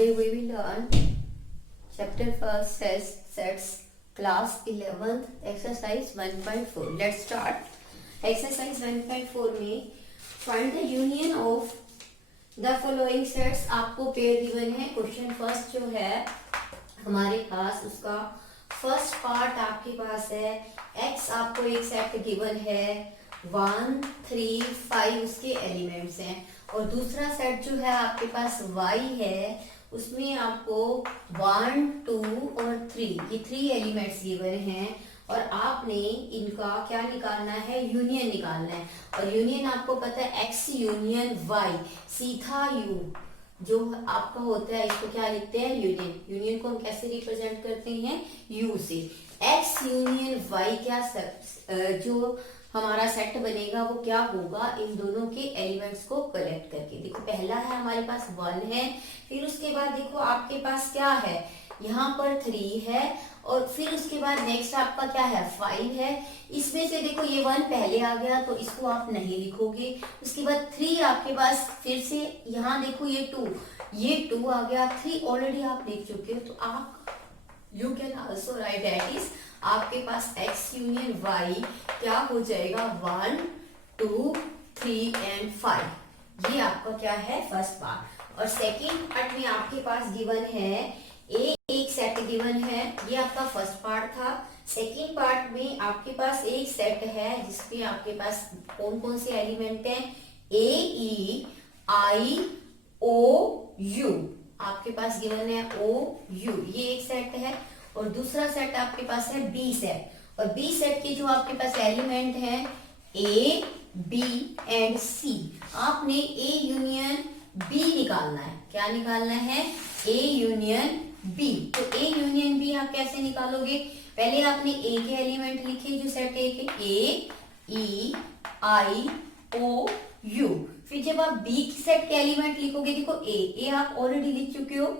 Today we will learn chapter first sets class 11th exercise 1.4. Let's start. Exercise 1.4 में find the union of the following sets. आपको pair given है. Question first जो है हमारे पास उसका first part आपके पास है x. आपको एक सेट गिवन है 1, 3, 5 उसके एलिमेंट्स हैं और दूसरा सेट जो है आपके पास y है उसमें आपको 1, 2 और 3 ये 3 एलिमेंट्स गिवन हैं और आपने इनका क्या निकालना है, यूनियन निकालना है. और यूनियन आपको पता है x यूनियन y सीधा u जो आपका होता है इसको क्या लिखते हैं, यूनियन. यूनियन को हम कैसे रिप्रेजेंट करते हैं, u से. x यूनियन y क्या जो हमारा सेट बनेगा वो क्या होगा, इन दोनों के एलिमेंट्स को कलेक्ट करके. देखो पहला है हमारे पास 1 है, फिर उसके बाद देखो आपके पास क्या है, यहाँ पर 3 है और फिर उसके बाद नेक्स्ट आपका क्या है 5 है. इसमें से देखो ये 1 पहले आ गया तो इसको आप नहीं लिखोगे. उसके बाद 3 आपके पास फिर से यहाँ देखो ये 2 आ गया. 3 ऑलरेडी आप लिख चुके हो तो आप you can also right that is आपके पास x यूनियन y क्या हो जाएगा 1, 2, 3 एंड 5. ये आपका क्या है फर्स्ट पार्ट. और सेकेंड पार्ट में आपके पास गिवन है एक सेट गिवन है, ये आपका फर्स्ट पार्ट था. सेकेंड पार्ट में आपके पास एक सेट है जिसमें आपके पास कौन कौन से एलिमेंट हैं, a, e, i, o, u. आपके पास गिवन है o, u ये एक सेट है और दूसरा सेट आपके पास है बी सेट. और बी सेट के जो आपके पास एलिमेंट हैं ए, बी एंड सी. आपने ए यूनियन बी निकालना है. क्या निकालना है, ए यूनियन बी. तो ए यूनियन बी आप कैसे निकालोगे, पहले आपने ए के एलिमेंट लिखे जो सेट ए के, ए, ई, आई, ओ, यू. फिर जब आप बी सेट के एलिमेंट लिखोगे, देखो ए आप ऑलरेडी लिख चुके हो.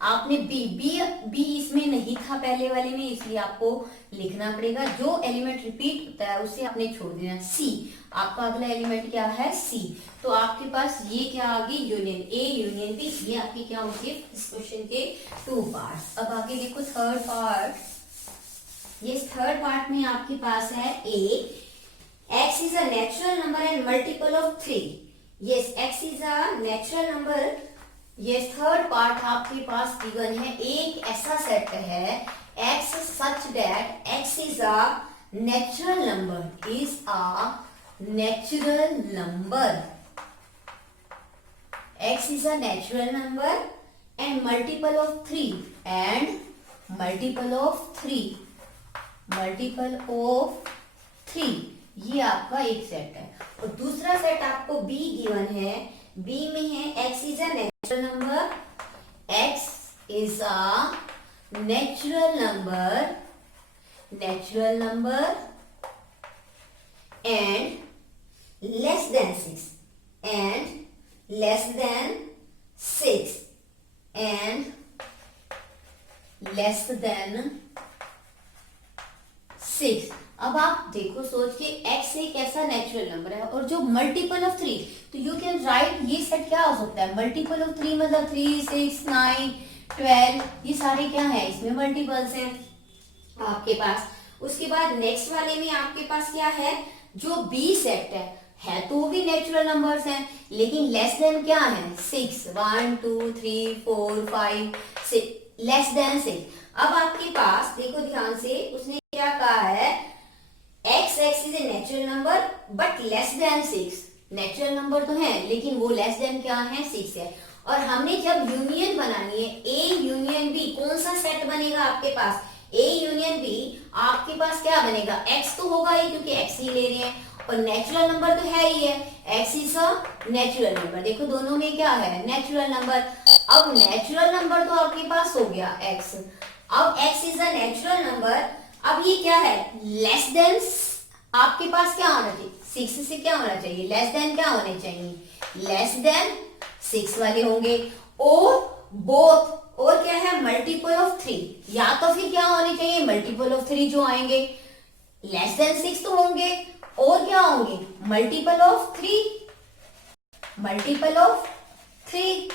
आपने बी इसमें नहीं था पहले वाले में, इसलिए आपको लिखना पड़ेगा. जो एलिमेंट रिपीट होता है उसे आपने छोड़ देना. सी आपका अगला एलिमेंट क्या है, सी. तो आपके पास ये क्या आ गई, यूनियन ए यूनियन बी. ये आपकी क्या होगी इस क्वेश्चन के 2 पार्ट. अब आगे देखो थर्ड पार्ट. ये थर्ड पार्ट में आपके पास है ए, x is a natural number and multiple of 3. yes, x is a natural number. ये थर्ड पार्ट आपके पास गिवन है. एक ऐसा सेट है x such that x is a natural number, is a natural number. x is a natural number and multiple of 3 and multiple of 3 ये आपका एक सेट है. और दूसरा सेट आपको b गिवन है. b में है x is a natural number, x is a natural number and less than 6 and less than 6 and less than 6. अब आप देखो सोच के x एक ऐसा नेचुरल नंबर है और जो मल्टीपल ऑफ 3, तो यू कैन राइट ये सेट क्या हो सकता है, मल्टीपल ऑफ 3 मतलब 3, 6, 9, 12 ये सारे क्या है, इसमें मल्टीपल्स हैं आपके पास. उसके बाद नेक्स्ट वाले में आपके पास क्या है, जो बी सेट है तो वो भी नेचुरल नंबर्स हैं लेकिन लेस देन क्या है 6, 1, 2, 3, 4, 5, 6 लेस देन 6. अब आपके पास देखो ध्यान से उसने क्या कहा है, x is a natural number but less than 6. Natural number तो है लेकिन वो लेस देन क्या है 6 है. और हमने जब यूनियन बनानी है a यूनियन b, कौन सा सेट बनेगा आपके पास, a यूनियन b. आपके पास क्या बनेगा, x तो होगा ही क्योंकि x ही ले रहे हैं और नेचुरल नंबर तो है ही है, x is a natural number. देखो दोनों में क्या है, नेचुरल नंबर. अब नेचुरल नंबर तो आपके पास हो गया x. अब x is a natural number. अब ये क्या है, लेस देन आपके पास क्या होना चाहिए, 6 से क्या होना चाहिए, लेस देन क्या होने चाहिए, लेस देन 6 वाले होंगे. और बोथ और क्या है, मल्टीपल ऑफ 3, या तो फिर क्या होने चाहिए, मल्टीपल ऑफ 3 जो आएंगे लेस देन 6 तो होंगे और क्या होंगे, मल्टीपल ऑफ 3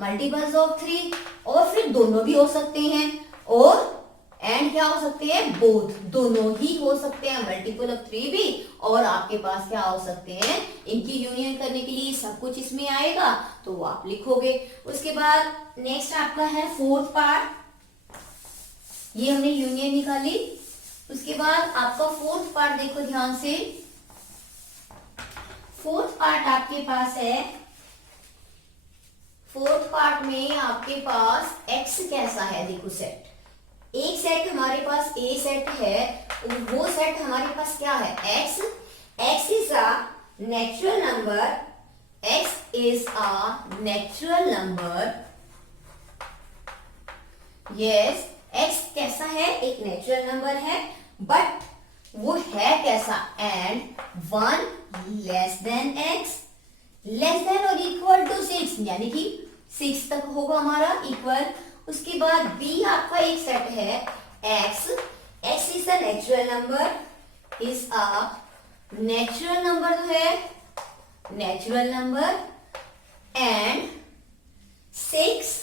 मल्टीपल्स ऑफ 3, और फिर दोनों भी हो सकते हैं, और एंड क्या हो सकते हैं, बोथ, दोनों ही हो सकते हैं, मल्टीपल ऑफ 3 भी, और आपके पास क्या हो सकते हैं, इनकी यूनियन करने के लिए सब कुछ इसमें आएगा, तो वो आप लिखोगे। उसके बाद नेक्स्ट आपका है फोर्थ पार्ट, ये हमने यूनियन निकाली। उसके बाद आपका फोर्थ पार्ट देखो ध्यान से, फोर्थ पार्ट आपके पास है, फोर्थ पार्ट में आपके पास एक्स कैसा है, देखो सेट, एक सेट हमारे पास ए सेट है, वो सेट हमारे पास क्या है, x, x is a natural number, x is a natural number, yes, x कैसा है, एक नेचुरल नंबर है, बट वो है कैसा, and 1 less than x, less than और इक्वल टू 6, यानी कि 6 तक होगा हमारा इक्वल। उसके बाद बी आपका एक सेट है, x, x is a natural number, is a natural number जो है, natural number, and 6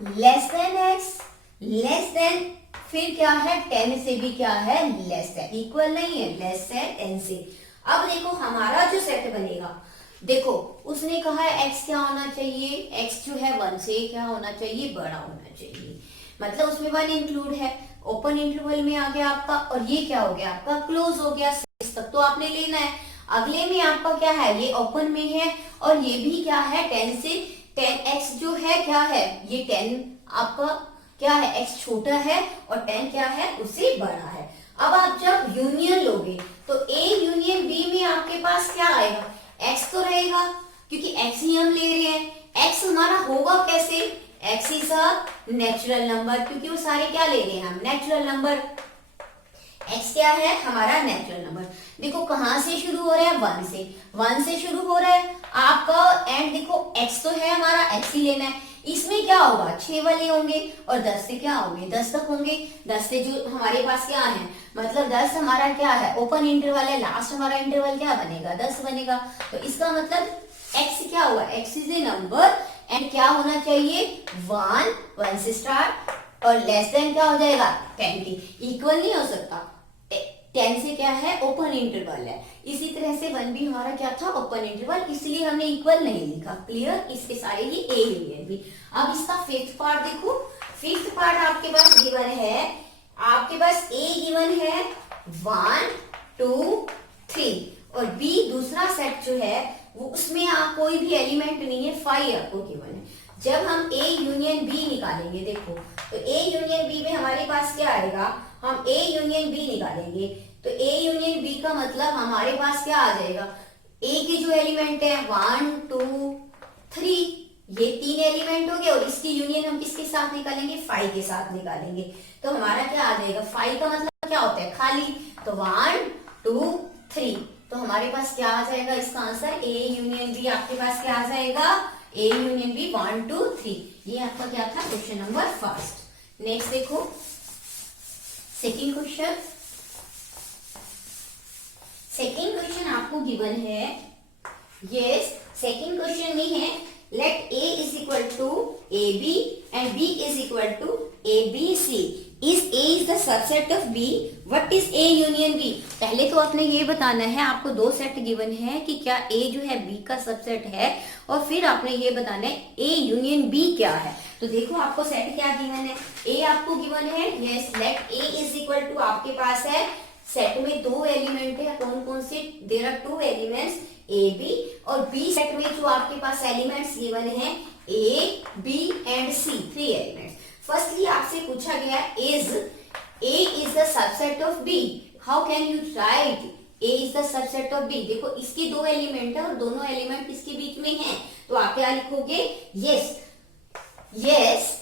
less than x, less than, फिर क्या है, 10 से भी क्या है, लेस देन, इक्वल नहीं है, लेस देन 10 से। अब देखो हमारा जो सेट बनेगा, देखो उसने कहा है एक्स क्या होना चाहिए, एक्स जो है 1 से क्या होना चाहिए, बड़ा होना चाहिए, मतलब उसमें 1 इंक्लूड है, ओपन इंटरवल में आ गया आपका, और ये क्या हो गया आपका, क्लोज हो गया, 6 तक तो आपने लेना है। अगले में आपका क्या है, ये ओपन में है, और ये भी क्या है, 10 से, 10x जो है क्या है, ये 10 आपका क्या है, x छोटा है, और 10 क्या है, उससे बड़ा है। अब आप जब यूनियन लोगे तो A यूनियन B में आपके पास क्या आएगा, x तो रहेगा, क्योंकि x ही हम ले रहे हैं, x हमारा होगा कैसे, x is a natural number, क्योंकि वो सारे क्या ले रहे हैं हम, नेचुरल नंबर, x क्या है हमारा नेचुरल नंबर। देखो कहां से शुरू हो रहा है, 1 से, 1 से शुरू हो रहा है आपका, एंड देखो x तो है हमारा, x ही लेना है, इसमें क्या होगा, 6 वाले होंगे, और 10 से क्या होंगे, 10 तक होंगे, 10 से जो हमारे पास क्या है, मतलब 10 हमारा क्या है, ओपन इंटरवल है, लास्ट हमारा इंटरवल क्या बनेगा, 10 बनेगा, तो इसका मतलब x क्या हुआ, x is a number, and क्या होना चाहिए, 1 से स्टार्ट, और लेस देन क्या हो जाएगा, 20, इक्वल नहीं हो सकता, 10 से क्या है, ओपन इंटरवल है, इसी तरह से 1 भी हमारा क्या था, ओपन इंटरवल, इसलिए हमने इक्वल नहीं लिखा, क्लियर, इसके सारे ये ए यूनियन भी। अब इसका फिफ्थ पार्ट देखो, फिफ्थ पार्ट आपके पास गिवन है, आपके पास ए गिवन है 1 2 3, और बी दूसरा सेट जो है वो, उसमें आप कोई भी एलिमेंट नहीं है, 5 आपको गिवन है। जब हम ए यूनियन बी निकालेंगे, देखो तो ए यूनियन बी में हमारे पास क्या आएगा, हम ए यूनियन बी निकालेंगे, तो ए यूनियन बी का मतलब हमारे पास क्या आ जाएगा, ए के जो एलिमेंट है 1 2 3, ये 3 एलिमेंट हो गए, और इसकी यूनियन हम किसके साथ निकालेंगे, 5 के साथ निकालेंगे, तो हमारा क्या आ जाएगा, 5 का मतलब क्या होता है, खाली, तो 1 2 3, तो हमारे पास क्या आ जाएगा, इसका आंसर ए यूनियन बी आपके पास क्या आ जाएगा, ए यूनियन बी 1 2 3, ये आपका क्या था, क्वेश्चन नंबर फर्स्ट। नेक्स्ट देखो सेकेंड क्वेश्चन, सेकेंड क्वेश्चन आपको गिवन है, यस, सेकेंड क्वेश्चन में है, let a is equal to A B and b is equal to A B C, is a is the subset of b, what is a union b। पहले तो आपने ये बताना है, आपको 2 सेट गिवन है कि क्या a जो है b का सबसेट है, और फिर आपने ये बताना है a यूनियन b क्या है। तो देखो आपको सेट क्या गिवन है, a आपको गिवन है, yes, let a is equal to आपके पास है, सेट में 2 एलिमेंट है, कौन कौन से, there are 2 elements A B, और बी सेट में जो आपके पास एलिमेंट्स गिवन है A B and C, 3 elements. Firstly आपसे पूछा गया is A is the subset of B, how can you write A is the subset of B. देखो इसके 2 एलिमेंट है और दोनों एलिमेंट इसके बीच में है, तो आप क्या लिखोगे, yes yes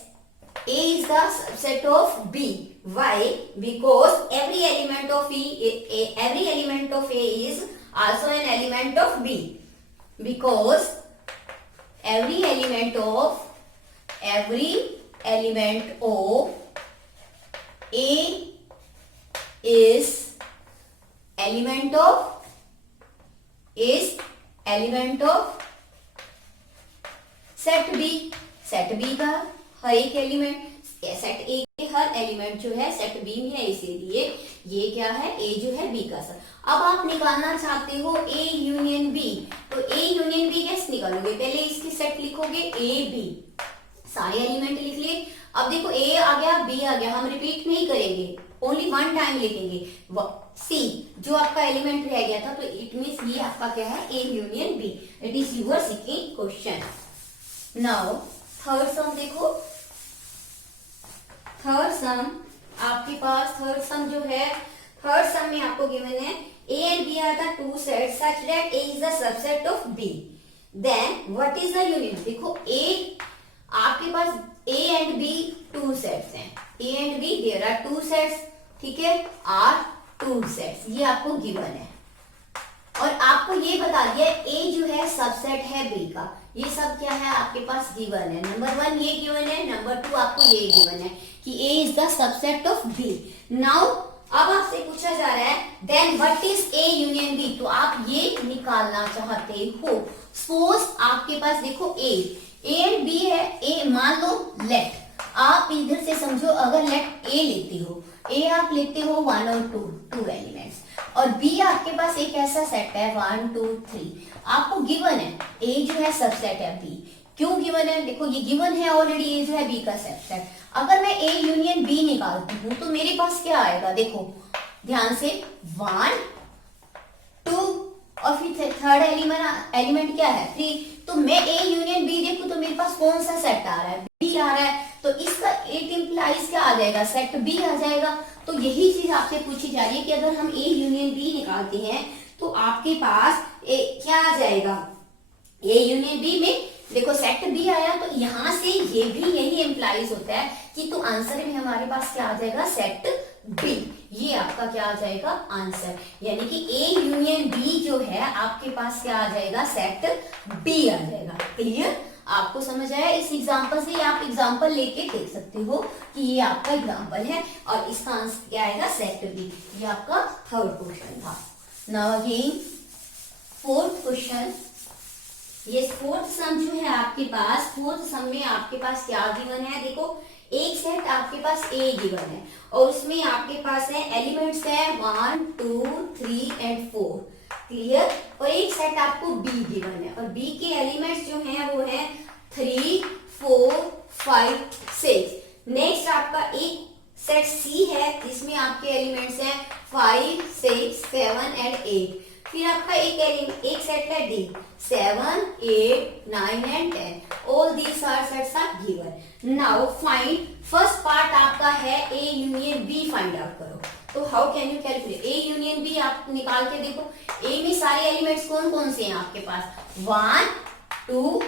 A is the subset of B. Why? Because every element of every element of A is also an element of B. Because every element of A is element of set B का हर एक element, set ए के हर element जो है set B में है, इसीलिए ये क्या है, ए जो है बी का सब। अब आप निकालना चाहते हो ए यूनियन बी, तो ए यूनियन बी कैसे निकालोगे, पहले इसकी सेट लिखोगे ए बी, सारे एलिमेंट लिख लिए। अब देखो ए आ गया बी आ गया, हम रिपीट नहीं करेंगे, ओनली वन टाइम लिखेंगे सी जो आपका एलिमेंट रह गया था, तो इट मींस ये आपका क्या है, A union B. It is your second question. Now third sum देखो, थर्ड सम आपके पास, थर्ड सम जो है, थर्ड सम में आपको गिवन है A and B are the two sets such that A is the subset of B, then what is the union. देखो A आपके पास A and B two sets हैं, A and B there are two sets, ठीक है, are two sets, ये आपको given है। और आपको ये बता दिया ए जो है सबसेट है बी का, ये सब क्या है आपके पास गिवन है। नंबर वन ये गिवन है, नंबर टू आपको ये गिवन है कि A is the subset of B. Now अब आपसे पूछा जा रहा है then what is A union B, तो आप ये निकालना चाहते हो। सपोज आपके पास देखो ए एंड बी है, ए मान लो लेट, आप इधर से समझो अगर लेट ए लेते हो, ए आप लेते हो वन और टू एलिमेंट्स, और बी आपके पास एक ऐसा सेट है 1 2 3, आपको गिवन है ए जो है सबसेट है बी। क्यों गिवन है, देखो ये गिवन है ऑलरेडी, ए जो है बी का सबसेट। अगर मैं ए यूनियन बी निकालती हूं तो मेरे पास क्या आएगा, देखो ध्यान से 1 2 और फिर थर्ड एलिमेंट क्या है 3, तो मैं ए यूनियन बी देखूं तो मेरे पास कौन सा सेट आ रहा है, बी आ रहा है, तो इसका इट इंप्लाइज क्या आ जाएगा, सेट बी आ जाएगा। तो यही चीज आपसे पूछी जा रही है कि अगर हम ए यूनियन बी निकालते हैं तो आपके पास क्या आ जाएगा, ए यूनियन बी में देखो सेट बी आया, तो यहां से ये भी यही इंप्लाइज होता है कि तो आंसर में हमारे पास क्या आ जाएगा, सेट बी, ये आपका क्या आ जाएगा आंसर, यानी कि ए यूनियन बी जो है आपके पास क्या आ जाएगा, सेट बी आ जाएगा। क्लियर, आपको समझ आया। इस एग्जांपल से आप एग्जांपल लेके देख सकते हो कि ये आपका एग्जांपल है और इसका आंसर क्या आएगा, सेट बी। ये आपका थर्ड क्वेश्चन था। नाउ अगेन फोर्थ क्वेश्चन, ये फोर्थ सम जो है आपके पास, फोर्थ सम में आपके पास क्या गिवन है, देखो एक सेट आपके पास ए गिवन है और उसमें आपके पास है एलिमेंट्स है 1 2 3 एंड 4, क्लियर, और एक सेट आपको बी गिवन है और बी के एलिमेंट्स जो हैं वो है 3 4 5 6। नेक्स्ट आपका एक सेट सी है जिसमें आपके एलिमेंट्स हैं 5 6 7 एंड 8। फिर आपका एक सेट है D 7 8 9 and 10। All these are sets are given. Now find, first part आपका है A union B, find out करो। तो how can you calculate A union B, आप निकाल के देखो ए में सारे एलिमेंट्स कौन कौन से हैं आपके पास, 1 2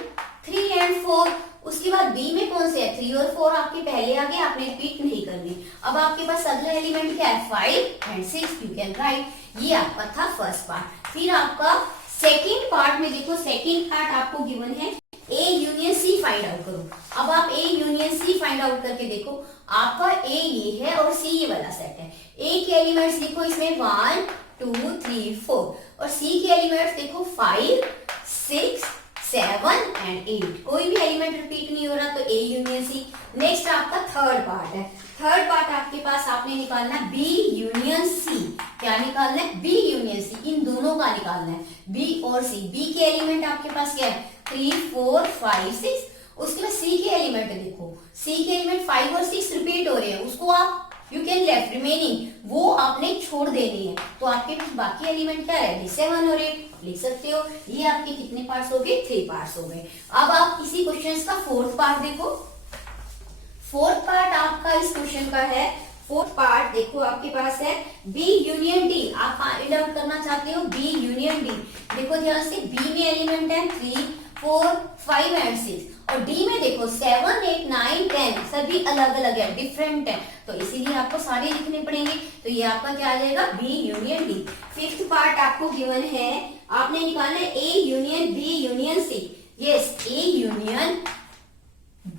3 एंड 4। उसके बाद बी में कौन से है, 3 और 4 आपके पहले आ गए, आपने रिपीट नहीं करनी। अब आपके पास अगला एलिमेंट क्या है, 5 एंड 6, यू कैन राइट। ये आपका था फर्स्ट पार्ट। फिर आपका सेकेंड पार्ट में देखो, सेकेंड पार्ट आपको गिवन है A union C, find out करो। अब आप A union C find out करके देखो, आपका ए ये है और सी ये वाला सेट है। ए के एलिमेंट्स लिखो इसमें 1 2 3 4 और सी के एलिमेंट्स देखो 5 6 7 एंड 8। कोई भी एलिमेंट रिपीट नहीं हो रहा, तो ए यूनियन सी। नेक्स्ट आपका थर्ड पार्ट है। थर्ड पार्ट आपके पास आपने निकालना है बी यूनियन सी। क्या निकालना है, बी यूनियन सी, इन दोनों का निकालना है, बी और सी। बी के एलिमेंट आपके पास क्या है, 3 4 5 6। उसके बाद सी के एलिमेंट देखो, सी के एलिमेंट 5 और 6 रिपीट हो रहे हैं, उसको आप यू कैन लेफ्ट रिमेनिंग, वो आपने छोड़ देनी है। तो आपके पास बाकी एलिमेंट क्या है, 7 और 8 लिख सकते हो। ये आपके कितने पार्ट्स हो गए, 3 पार्ट्स हो गए। अब आप इसी क्वेश्चन का फोर्थ पार्ट देखो। फोर्थ पार्ट आपका इस क्वेश्चन का है, फोर्थ पार्ट देखो आपके पास है बी यूनियन डी। आप फाइंड आउट करना चाहते हो बी यूनियन डी। देखो ध्यान से, बी में एलिमेंट है 3 4 5 एंड 6 और डी में देखो 7 8 9 10, सभी अलग अलग है, डिफरेंट है, तो इसीलिए आपको सारे लिखने पड़ेंगे। तो ये आपका क्या आ जाएगा, B union D. Fifth part आपको गिवन है, आपने निकालना है A union B union C. Yes, A union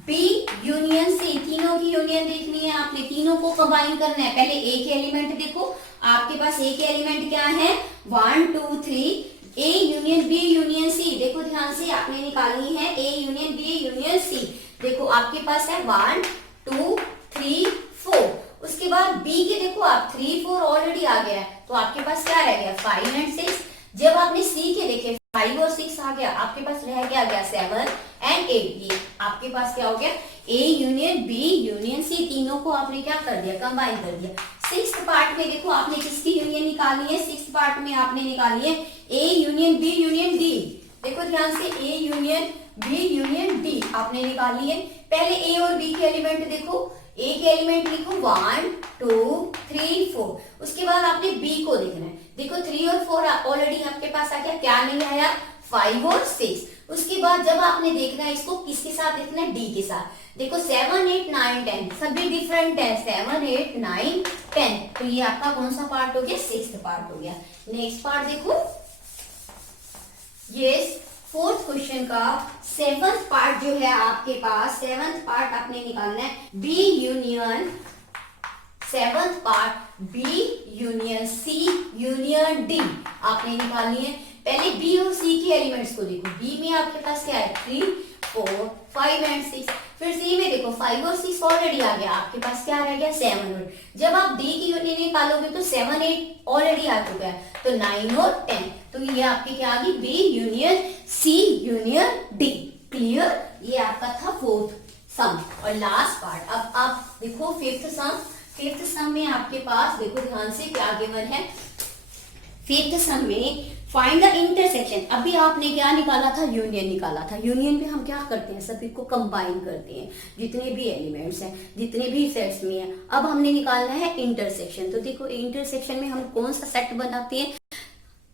B union C, तीनों की यूनियन देखनी है आपने, तीनों को कंबाइन करना है। पहले ए के एलिमेंट देखो, आपके पास ए के एलिमेंट क्या है, 1 2 3, A union B union C, देखो ध्यान से आपने निकालनी है A union B union C. देखो आपके पास है 1 2 3 4, उसके बाद बी के देखो आप 3 4 ऑलरेडी आ गया है, तो आपके पास क्या रह गया 5 एंड 6। जब आपने सी के देखे 5 और 6 आ गया, आपके पास रह गया 7 एंड 8। ये आपके पास क्या हो गया A union B union C, तीनों को आपने क्या कर दिया कंबाइन कर दिया। सिक्स्थ पार्ट में देखो आपने किसकी यूनियन निकाली है, सिक्स्थ पार्ट में आपने निकाली है A union B union D. देखो ध्यान से A union B union D आपने निकाली है। पहले ए और बी के एलिमेंट देखो, ए के एलिमेंट लिखो 1 2 3 4, उसके बाद आपने बी को देखना है। देखो 3 और 4 ऑलरेडी आपके पास आ गया, क्या नहीं आया 5 और 6। उसके बाद जब आपने देखना है इसको किसके साथ देखना है डी के साथ। देखो 7 8 9 10 सभी डिफरेंट है, 7 8 9 10, तो ये आपका कौन सा पार्ट हो गया सिक्स्थ पार्ट हो गया। नेक्स्ट पार्ट देखो, ये फोर्थ क्वेश्चन का सेवंथ पार्ट जो है आपके पास, सेवंथ पार्ट आपने निकालना है B union, seventh part B union C union D आपने निकालनी है। पहले बी और सी के एलिमेंट्स को देखो, बी में आपके पास क्या है 3 4 5 एंड 6, फिर सी में देखो 5 और 6 ऑलरेडी आ गया, आपके पास क्या रह गया 7 और। जब आप डी की यूनियन निकालोगे तो 7 8 ऑलरेडी आ चुका है, तो 9 और 10, तो ये आपके क्या आ गई B union C union D. Clear, ये आपका था फोर्थ सम। और लास्ट पार्ट अब आप देखो फिफ्थ सम। फिफ्थ सम में आपके पास देखो ध्यान से क्या गिवन है, फिफ्थ सम में फाइंड द इंटरसेक्शन। अभी आपने क्या निकाला था यूनियन निकाला था, यूनियन में हम क्या करते हैं सभी को कंबाइन करते हैं, जितने भी एलिमेंट्स हैं जितने भी सेट्स में है। अब हमने निकालना है इंटरसेक्शन। तो देखो इंटरसेक्शन में हम कौन सा सेट बनाते हैं,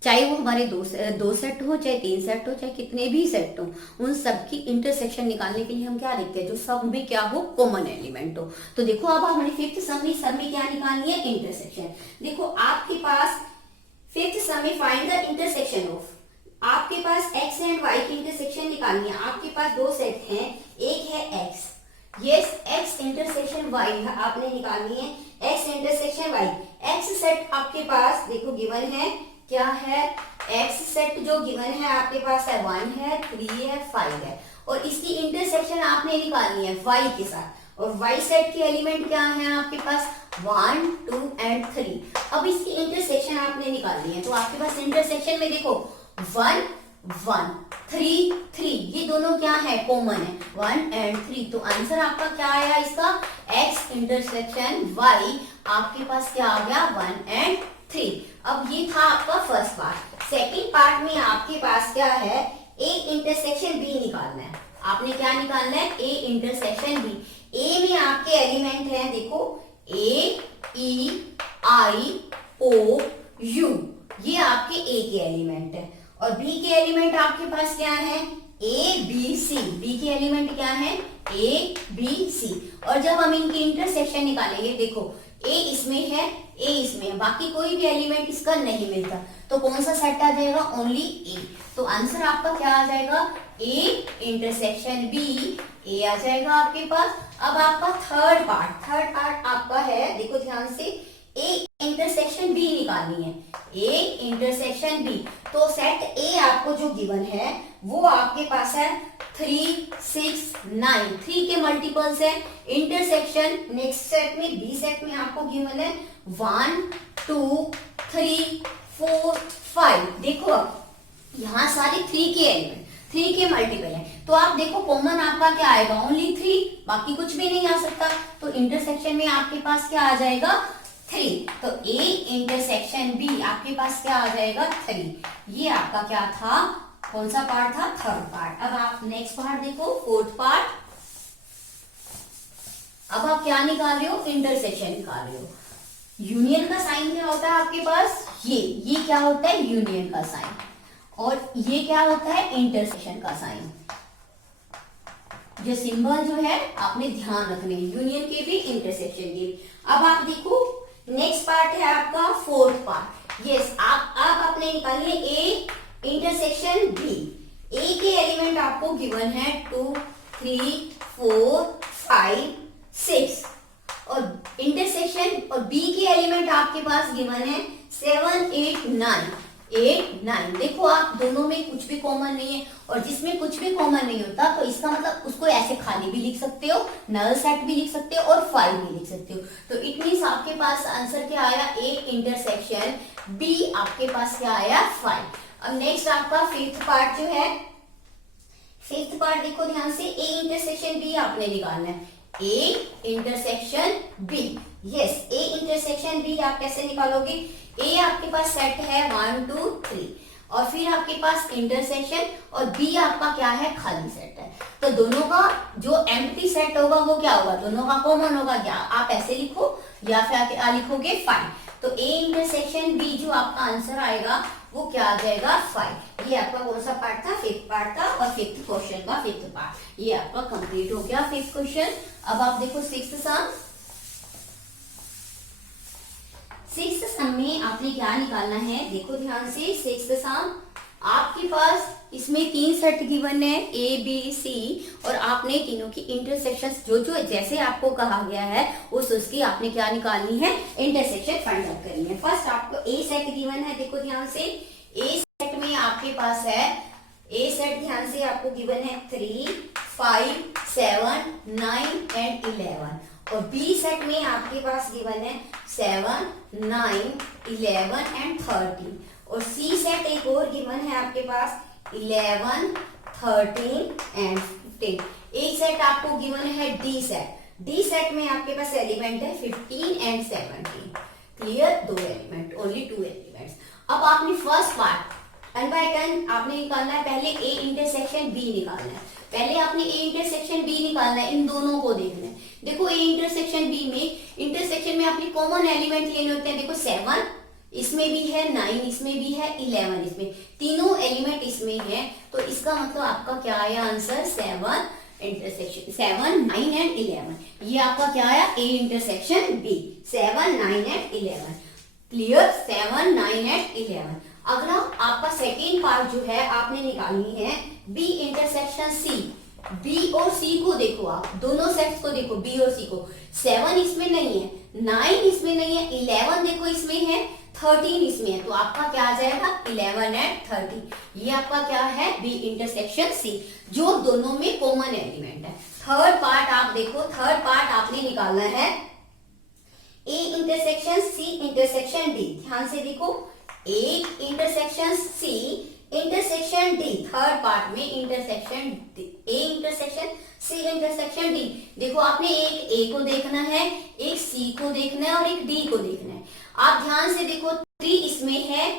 चाहे वो हमारे दो सेट हो, चाहे 3 सेट हो, चाहे कितने भी सेट हो, उन सब की इंटरसेक्शन निकालने के लिए हम क्या लिखते हैं जो सब में क्या हो कॉमन एलिमेंट हो। तो देखो अब हमारे फिफ्थ सम में क्या निकालनी है इंटरसेक्शन। देखो आपके पास फिफ्थ सम में फाइंड द इंटरसेक्शन ऑफ, आपके पास एक्स एंड वाई की इंटरसेक्शन निकालनी है। आपके पास दो सेट हैं, एक है X, yes X intersection Y आपने निकालनी है, X intersection Y. X set आपके पास देखो गिवन है, क्या है एक्स सेट जो गिवन है आपके पास है 1 है 3 है 5 है, और इसकी इंटरसेक्शन आपने निकालनी है वाई के साथ। और वाई सेट के एलिमेंट क्या है आपके पास 1 2 एंड 3। अब इसकी इंटरसेक्शन आपने निकालनी है, तो आपके पास इंटरसेक्शन में देखो 1 1 3 3, ये दोनों क्या है कॉमन है 1 एंड 3, तो आंसर आपका क्या आया इसका x इंटरसेक्शन y, आपके पास क्या आ गया 1 एंड 3। अब ये था आपका फर्स्ट पार्ट। सेकंड पार्ट में आपके पास क्या है a इंटरसेक्शन b निकालना है। आपने क्या निकालना है a इंटरसेक्शन b। a में आपके एलिमेंट हैं देखो a e i o u, ये आपके a के एलिमेंट है, और b के एलिमेंट आपके पास क्या है a b c, b के एलिमेंट क्या है a b c। और जब हम इनकी इंटरसेक्शन निकालेंगे देखो a इसमें है a इसमें है, बाकी कोई भी एलिमेंट इसका नहीं मिलता, तो कौन सा सेट आ जाएगा ओनली a। तो आंसर आपका क्या आ जाएगा a इंटरसेक्शन b, a आ जाएगा आपके पास। अब आपका थर्ड पार्ट आपका है देखो ध्यान से a इंटरसेक्शन b निकालनी है, a इंटरसेक्शन b। तो सेट a आपको जो गिवन है वो आपके पास है 3 6 9, 3 के मल्टीपल्स है। इंटरसेक्शन नेक्स्ट सेट में बी सेट में आपको गिवन है 1 2 3 4 5। देखो यहाँ सारे 3 के एलिमेंट 3 के मल्टीपल है, तो आप देखो कॉमन आपका क्या आएगा ओनली 3, बाकी कुछ भी नहीं आ सकता। तो इंटरसेक्शन में आपके पास क्या आ जाएगा 3, तो a इंटरसेक्शन b आपके पास क्या आ जाएगा 3। ये आपका क्या था कौन सा पार्ट था थर्ड पार्ट। अब आप नेक्स्ट पार्ट देखो फोर्थ पार्ट। अब आप क्या निकाल रहे हो इंटरसेक्शन निकाल रहे हो। यूनियन का साइन क्या होता है आपके पास, ये क्या होता है यूनियन का साइन, और ये क्या होता है इंटरसेक्शन का साइन। ये सिंबल जो है आपने ध्यान रखने यूनियन के भी इंटरसेक्शन के भी। अब आप देखो नेक्स्ट पार्ट है आपका फोर्थ पार्ट। यस आप आपने निकालिए ए इंटरसेक्शन बी। ए के एलिमेंट आपको गिवन है 2 3 4 5 6, और इंटरसेक्शन और बी के एलिमेंट आपके पास गिवन है 7 8 9। 8 9। देखो आप दोनों में कुछ भी कॉमन नहीं है, और जिसमें कुछ भी कॉमन नहीं होता तो इसका मतलब उसको ऐसे खाली भी लिख सकते हो, नल सेट भी लिख सकते हो और 5 भी लिख सकते हो। तो इट मींस आपके पास आंसर क्या आया, ए इंटरसेक्शन बी, आपके पास क्या आया 5। अब नेक्स्ट आपका फिफ्थ पार्ट जो है, फिफ्थ पार्ट देखो ध्यान से, ए इंटरसेक्शन बी आपने निकालना है, A intersection B. Yes, A intersection B आप कैसे निकालोगे, ए आपके पास सेट है 1 2 3 और फिर आपके पास इंटरसेक्शन, और बी आपका क्या है, खाली सेट है। तो दोनों का जो एम्प्टी सेट होगा वो क्या होगा, दोनों का कॉमन होगा। या आप ऐसे लिखो या फिर क्या लिखोगे 5। तो ए इंटरसेक्शन बी जो आपका आंसर आएगा वो क्या आ जाएगा 5। ये आपका कौन सा पार्ट था, फिफ्थ पार्ट था, और फिफ्थ क्वेश्चन का फिफ्थ पार्ट ये आपका कंप्लीट हो गया, फिफ्थ क्वेश्चन। अब आप देखो सिक्स्थ सम। सिक्स्थ सम में आपने क्या निकालना है, देखो ध्यान से, सिक्स्थ सम आपके पास इसमें 3 सेट गिवन है ए बी सी, और आपने तीनों की इंटरसेक्शंस जो जो जैसे आपको कहा गया है उसकी आपने क्या निकालनी है, इंटरसेक्शन फाइंड आउट करनी है। फर्स्ट आपको ए सेट गिवन है, देखो ध्यान से, ए सेट में आपके पास है, ए सेट ध्यान से आपको गिवन है 3 5 7 9 एंड 11, और बी सेट में आपके पास गिवन है 7 9 11 एंड 13, और सी सेट एक और गिवन है आपके पास 11 13 एंड 15। एक सेट आपको गिवन है डी सेट, डी सेट में आपके पास एलिमेंट है 15 and 17। Clear, 2 element, only 2 elements. अब आपने first part turn by turn आपने निकालना है, पहले ए इंटरसेक्शन बी निकालना है, पहले आपने ए इंटरसेक्शन बी निकालना है, इन दोनों को देखना है। देखो ए इंटरसेक्शन बी में, इंटरसेक्शन में आपने कॉमन एलिमेंट लेने होते हैं, देखो 7 इसमें भी है, 9 इसमें भी है, 11 इसमें, तीनों एलिमेंट इसमें है, तो इसका मतलब आपका क्या आया आंसर 7 इंटरसेक्शन 7 9 एंड 11। ये आपका क्या आया, A intersection B 7 9 and 11। Clear, 7 9 and 11। अगला आपका सेकेंड पार्ट जो है आपने निकालनी है बी इंटरसेक्शन सी। बी और सी को देखो, आप दोनों सेट्स को देखो, बी और सी को, 7 इसमें नहीं है, 9 इसमें नहीं है, 11 देखो इसमें है, 13 इसमें है, तो आपका क्या आ जाएगा 11 एंड 13। ये आपका क्या है, बी इंटरसेक्शन सी, जो दोनों में कॉमन एलिमेंट है। थर्ड पार्ट आप देखो, थर्ड पार्ट आपने निकालना है A intersection C intersection D. ध्यान से देखो, A intersection C intersection D, third part में intersection A intersection C intersection D. देखो आपने एक ए को देखना है, एक सी को देखना है और एक डी को देखना है। आप ध्यान से देखो, 3 इसमें है,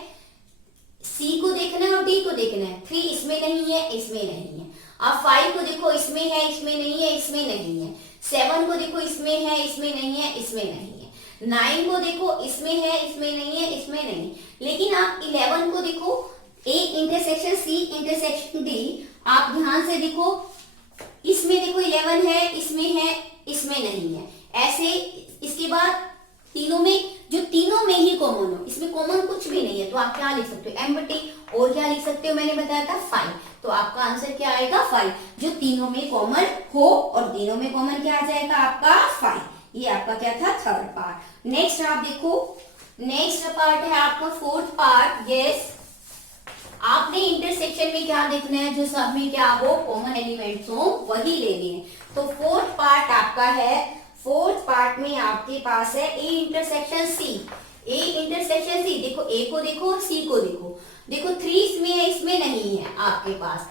सी को देखना है और डी को देखना है, 3 इसमें नहीं है, इसमें नहीं है। आप 5 को देखो, इसमें है, इसमें नहीं है, इसमें नहीं है। 7 को देखो, इसमें है, इसमें नहीं है, इसमें नहीं है। 9 को देखो, इसमें है, इसमें नहीं है, इसमें नहीं। लेकिन आप 11 को देखो, A intersection C intersection D, आप ध्यान से देखो, इसमें देखो 11 है, इसमें है, इसमें नहीं है। ऐसे इसके बाद तीनों में, जो तीनों में ही कॉमन हो, इसमें कॉमन कुछ भी नहीं है, तो आप क्या लिख सकते हो, एम्प्टी, और क्या लिख सकते हो, मैंने बताया था 5। तो आपका आंसर क्या आएगा 5, जो तीनों में कॉमन हो, और तीनों में कॉमन क्या आ जाएगा आपका 5। ये आपका क्या था, थर्ड पार्ट। नेक्स्ट आप देखो, नेक्स्ट पार्ट है आपका फोर्थ पार्ट। यस, आपने इंटरसेक्शन में क्या देखना है, जो सब में क्या हो, कॉमन एलिमेंट्स हो, वही लेने हैं। तो फोर्थ पार्ट आपका है, फोर्थ पार्ट में आपके पास है A intersection C. A intersection सी, देखो ए को देखो, सी को देखो, देखो 3 इसमें है, इसमें नहीं है आपके पास,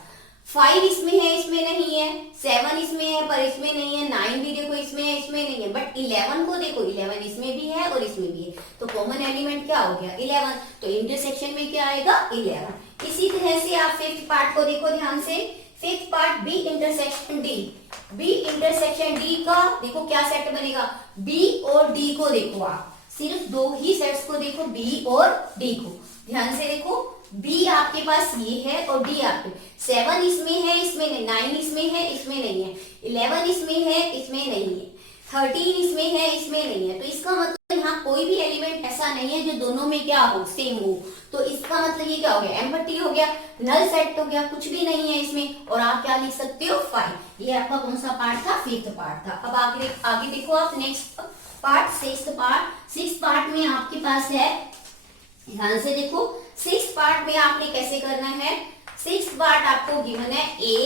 5 इसमें है, इसमें नहीं है, 7 इसमें है पर इसमें नहीं है, 9 भी देखो इसमें है, इसमें नहीं है, बट 11 को देखो, 11 इसमें भी है और इसमें भी है, तो कॉमन एलिमेंट क्या हो गया 11, तो इंटरसेक्शन में क्या आएगा 11। इसी तरह से आप फिफ्थ पार्ट को देखो ध्यान से, fifth part B intersection D. B intersection D का देखो क्या सेट बनेगा, बी और डी को देखो, आप सिर्फ 2 ही सेट्स को देखो, बी और डी को ध्यान से देखो। बी आपके पास ये है और डी आपके, 7 इसमें है, इसमें नहीं, 9 इसमें है, इसमें नहीं है, 11 इसमें है, इसमें नहीं है, 13 इसमें है, इसमें नहीं है। तो इसका मतलब यहाँ कोई भी एलिमेंट ऐसा नहीं है जो दोनों में क्या हो, सेम हो। तो इसका मतलब ये क्या हो गया, एम्प्टी हो गया, नल सेट हो गया, कुछ भी नहीं है इसमें, और आप क्या लिख सकते हो 5। ये आपका कौन सा पार्ट था, फिफ्थ पार्ट था। अब आगे देखो आप next part, sixth part. Sixth part में आपके पास है, ध्यान से देखो, सिक्स पार्ट में आपने कैसे करना है, सिक्स पार्ट आपको गिवन है A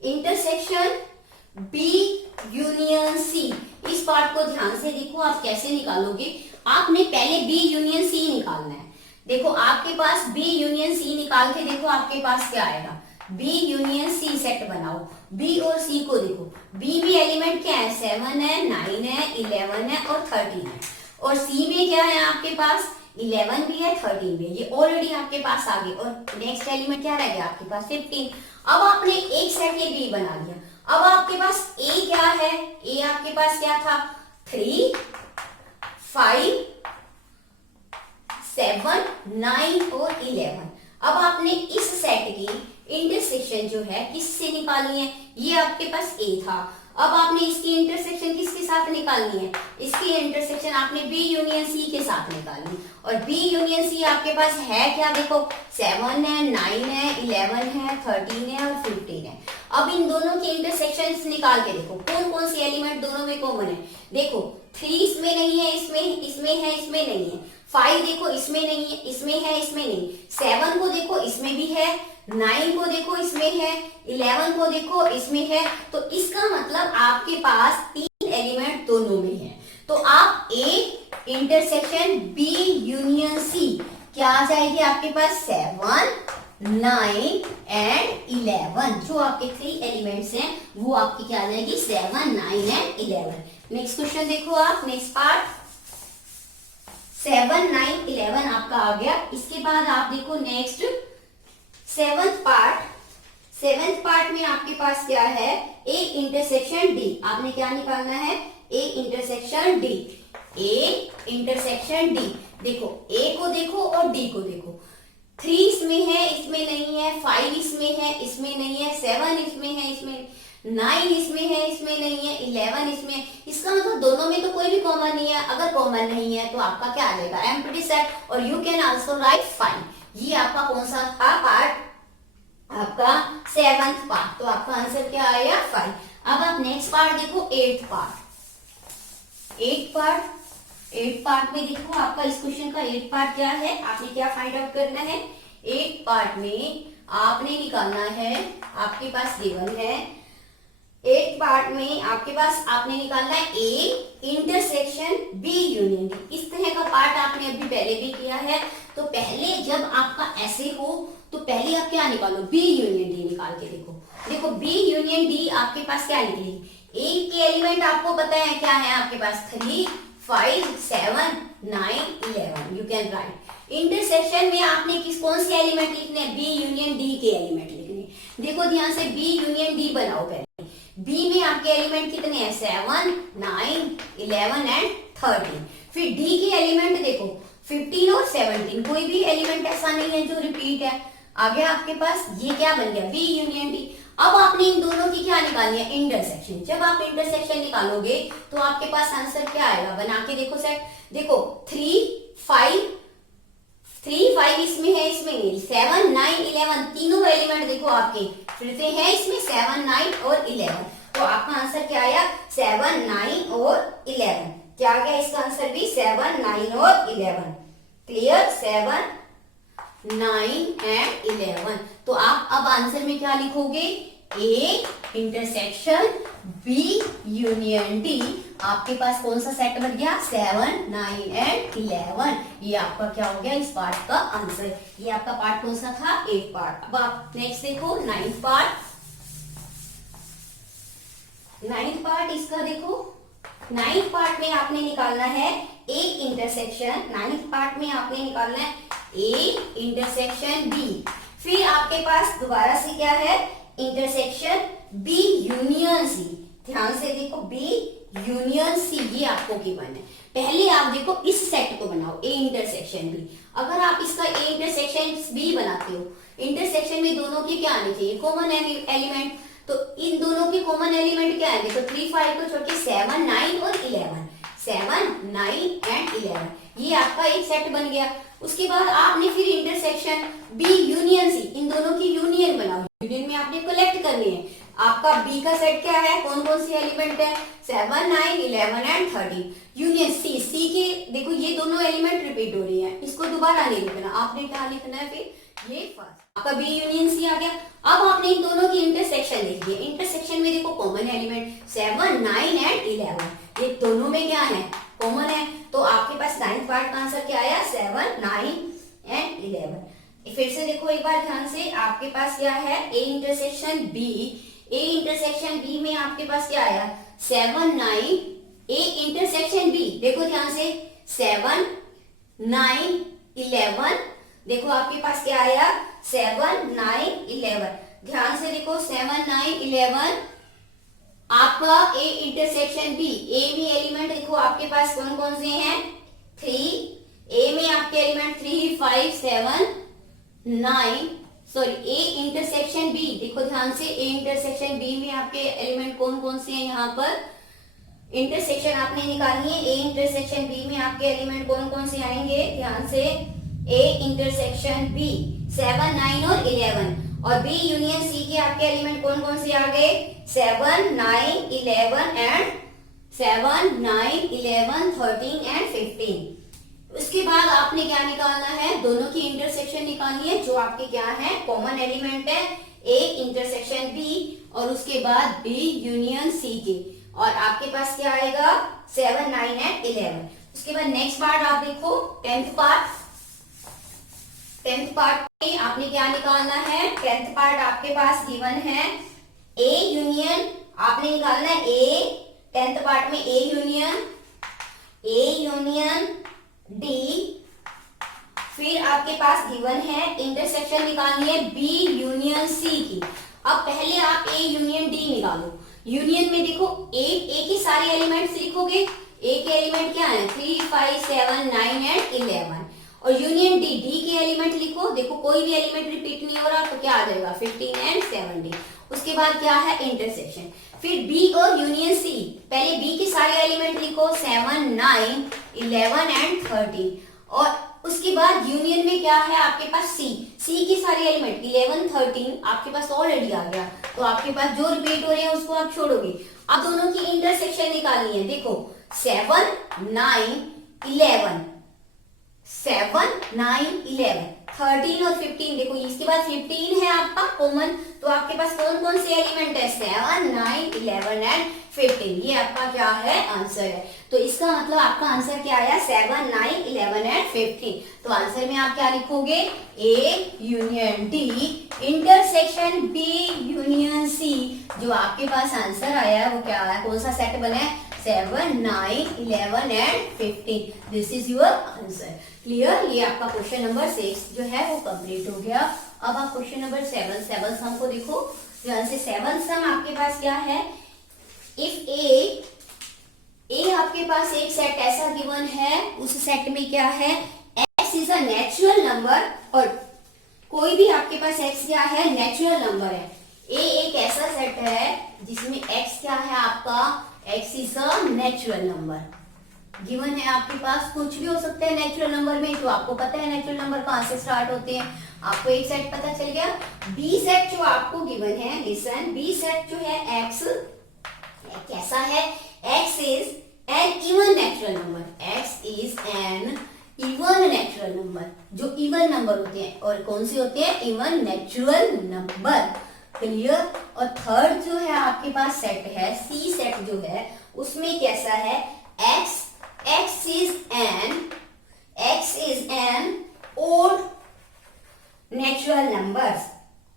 intersection B union C. इस पार्ट को ध्यान से देखो, आप कैसे निकालोगे, आपने पहले बी यूनियन सी निकालना है। देखो आपके पास बी यूनियन सी निकाल के देखो आपके पास क्या आएगा, बी यूनियन सी सेट बनाओ। बी और सी को देखो, बी में एलिमेंट क्या है, 7 है, 9 है, 11 है और 13 है। और सी में क्या है आपके पास, 11 भी है, 13 भी है, ये ऑलरेडी आपके पास आ गए। और नेक्स्ट एलिमेंट क्या रह गया आपके पास, 15। अब आपने एक सेट ये बी बना लिया। अब आपके पास ए क्या है, ए आपके पास क्या था, 3 5 7 9 और 11। अब आपने इस सेट की इंटरसेक्शन जो है किससे निकालनी है, ये आपके पास ए था। अब आपने इसकी इंटरसेक्शन किसके साथ निकालनी है, इसकी इंटरसेक्शन आपने बी यूनियन सी के साथ निकालनी। और बी यूनियन सी आपके पास है क्या, देखो 7 है, 9 है, 11 है, 13 है और 15 है। अब इन दोनों की इंटरसेक्शन निकाल के देखो कौन कौन सी एलिमेंट दोनों में कॉमन है। देखो 3 इसमें नहीं है, इसमें है, इसमें नहीं है। 5 देखो इसमें नहीं है, इसमें है, इसमें नहीं। 7 को देखो इसमें भी है, 9 को देखो इसमें है, 11 को देखो इसमें है। तो इसका मतलब आपके पास 3 एलिमेंट दोनों में है। तो आप A intersection B union C क्या आ जाएगी आपके पास, 7 9 एंड 11। जो आपके 3 एलिमेंट्स हैं वो आपकी क्या आ जाएगी, 7 9 एंड 11। नेक्स्ट क्वेश्चन देखो आप, नेक्स्ट पार्ट 7 9 11 आपका आ गया। इसके बाद आप देखो नेक्स्ट सेवंथ पार्ट में आपके पास क्या है, ए इंटरसेक्शन डी। आपने क्या निकालना है, A intersection D, A intersection D. देखो ए को देखो और डी को देखो, 3 इसमें है, इसमें नहीं है, 5 इसमें है, इसमें नहीं है, 7 इसमें है, इसमें 9 इसमें है, इसमें नहीं है, 11 इसमें। इसका मतलब दोनों में तो कोई भी कॉमन नहीं है। अगर कॉमन नहीं है तो आपका क्या आ जाएगा, एम्प्टी सेट। और यू कैन आल्सो राइट 5। ये आपका कौन सा था पार्ट, आपका 7th पार्ट। तो आपका आंसर क्या आया, 5। अब आप नेक्स्ट पार्ट देखो, 8th पार्ट में देखो आपका इस क्वेश्चन का 8th पार्ट क्या है, आपने क्या फाइंड आउट करना है। 8th पार्ट में आपने निकालना है, आपके पास गिवन है 8th पार्ट में आपके पास आपने निकालना है A intersection B union D. इस तरह का पार्ट आपने अभी पहले भी किया है। तो पहले जब आपका ऐसे हो तो पहले आप क्या निकालो, बी यूनियन डी निकाल के देखो। देखो बी यूनियन डी आपके पास क्या निकलेगी, ए के एलिमेंट आपको पता है क्या है आपके पास, 3 5 7 9 11। You can write. इंटरसेक्शन में आपने कौन से एलिमेंट लिखने, बी यूनियन डी के एलिमेंट लिखने। देखो ध्यान से, बी यूनियन डी बनाओ पहले। बी में आपके एलिमेंट कितने हैं, 7 9 11 एंड 13। फिर डी के एलिमेंट देखो 15 और 17। कोई भी एलिमेंट ऐसा नहीं है जो रिपीट है। आगे आपके पास ये क्या बन गया, बी यूनियन डी। अब आपने इन दोनों की क्या निकालनी है, इंटरसेक्शन। जब आप इंटरसेक्शन निकालोगे तो आपके पास आंसर क्या आएगा, बना के देखो सेट। देखो 3 5 इसमें है, इसमें नहीं, 7 9 11 तीनों एलिमेंट देखो आपके फिर से है इसमें, 7 9 और 11। तो आपका आंसर क्या आया, 7 9 और 11। क्या आ गया इसका आंसर भी, 7 9 और 11। Clear, 7 9 and 11। तो आप अब आंसर में क्या लिखोगे, A intersection B union D. आपके पास कौन सा सेट बन गया, 7 9 एंड 11। ये आपका क्या हो गया इस पार्ट का आंसर। ये आपका पार्ट कौन सा था, 8 पार्ट। अब आप नेक्स्ट देखो 9th पार्ट। 9th पार्ट इसका देखो, 9th पार्ट में आपने निकालना है ए इंटरसेक्शन। 9th पार्ट में आपने निकालना है ए इंटरसेक्शन बी। फिर आपके पास दोबारा से क्या है, इंटरसेक्शन बी यूनियन सी। ध्यान से देखो, बी यूनियन सी ये आपको गिवन है। पहले आप देखो इस सेट को बनाओ, ए इंटरसेक्शन बी। अगर आप इसका ए इंटरसेक्शन बी बनाते हो, इंटरसेक्शन में दोनों की क्या आनी चाहिए, कॉमन एलिमेंट। तो इन दोनों के कॉमन एलिमेंट क्या है, देखो 3 5 को छोड़ के 7 9 और 11, 7 9 एंड 11। ये आपका एक सेट बन गया। उसके बाद आपने फिर इंटरसेक्शन बी यूनियन सी, इन दोनों की यूनियन बनाओ। यूनियन में आपने कलेक्ट करनी है। आपका बी का सेट क्या है, कौन कौन सी एलिमेंट है, 7, 9, 11 एंड 13। यूनियन सी, सी के देखो ये दोनों एलिमेंट रिपीट हो रही है, इसको दोबारा नहीं लिखना, आपने क्या लिखना है फिर ये फर्स्ट, आपका बी यूनियन सी आ गया। अब आपने इन दोनों की इंटरसेक्शन लिख दिया, इंटरसेक्शन में देखो कॉमन एलिमेंट 7, 9 एंड 11, ये दोनों में क्या है, कॉमन है, तो आपके पास 9th पार्ट का आंसर क्या आया, 7, 9 एंड 11। फिर से देखो एक बार ध्यान से, आपके पास क्या है, A intersection B, A intersection B में आपके पास क्या आया, 7, 9, ए इंटरसेक्शन बी, देखो ध्यान से 7, 9, 11, देखो आपके पास क्या आया, 7, 9, 11, ध्यान से देखो 7, 9, 11 आपका ए इंटरसेक्शन बी, ए में एलिमेंट देखो आपके पास कौन कौन से हैं, 3, ए में आपके element 3, 5, 7, 9, sorry A intersection B, देखो ध्यान से ए इंटरसेक्शन बी में आपके एलिमेंट कौन कौन से हैं, यहाँ पर इंटरसेक्शन आपने निकालनी है, ए इंटरसेक्शन बी में आपके एलिमेंट कौन कौन से आएंगे, ध्यान से ए इंटरसेक्शन बी 7, 9 और 11, और बी यूनियन सी के आपके एलिमेंट कौन कौन से आ गए, 7, 9, 11 एंड 7, 9, 11, 13 एंड 15। उसके बाद आपने क्या निकालना है, दोनों की इंटरसेक्शन निकालनी है, जो आपके क्या है, कॉमन एलिमेंट है ए इंटरसेक्शन बी, और उसके बाद बी यूनियन सी के, और आपके पास क्या आएगा, 7, 9 एंड 11। उसके बाद नेक्स्ट पार्ट आप देखो, 10th पार्ट, 10th पार्ट में आपने क्या निकालना है, 10th पार्ट आपके पास गिवन है ए यूनियन, आपने निकालना है ए, 10th पार्ट में ए यूनियन डी, फिर आपके पास गिवन है इंटरसेक्शन निकालनी है बी यूनियन सी की। अब पहले आप ए यूनियन डी निकालो, यूनियन में देखो ए के सारे एलिमेंट्स लिखोगे, ए के एलिमेंट क्या है, 3, 5, 7, 9 एंड 11, और यूनियन डी, डी के एलिमेंट लिखो, देखो कोई भी एलिमेंट रिपीट नहीं हो रहा तो क्या आ जाएगा, 15 एंड 17। उसके बाद क्या है, इंटरसेक्शन, फिर बी और यूनियन सी, पहले बी के सारे एलिमेंट लिखो, 7, 9, 11 एंड 13, और उसके बाद यूनियन में क्या है आपके पास सी, सी के सारे एलिमेंट 11, 13 आपके पास ऑलरेडी आ गया, तो आपके पास जो रिपीट हो रहे हैं उसको आप छोड़ोगे। अब दोनों की इंटरसेक्शन निकालनी है, देखो 7, 9, 11, 7, 9, 11, 13 और 15, देखो इसके बाद 15 है आपका कॉमन, तो आपके पास कौन कौन से एलिमेंट है, 7, 9, 11 एंड 15, ये आपका क्या है, आंसर है। तो इसका मतलब आपका आंसर क्या आया, 7, 9, 11 एंड 15। तो आंसर में आप क्या लिखोगे, A union D intersection B union C, जो आपके पास आंसर आया है वो क्या है, कौन सा सेट बना है, 7, 9, 11 and 15। This is your answer. Clear, ये आपका क्वेश्चन नंबर 6 जो है वो कंप्लीट हो गया। अब आप क्वेश्चन नंबर 7 सम को देखो ध्यान से। 7 सम आपके पास क्या है, इफ ए आपके पास एक सेट ऐसा गिवन है, उस सेट में क्या है, x is a natural number, और कोई भी आपके पास x क्या है, नेचुरल नंबर है। ए एक ऐसा सेट है जिसमें x क्या है आपका, x is a natural number given है आपके पास, कुछ भी हो सकता है नेचुरल नंबर में, तो आपको पता है नेचुरल नंबर कहां से स्टार्ट होते हैं, आपको एक सेट पता चल गया। बी सेट जो आपको गिवन है, लिसन, बी सेट जो है x कैसा है, x is N even natural number, x is N even natural number, जो इवन नंबर होते हैं, और कौन से होते हैं, इवन नेचुरल नंबर। क्लियर। और थर्ड जो है आपके पास सेट है, सी सेट जो है, उसमें कैसा है, x is an odd natural numbers,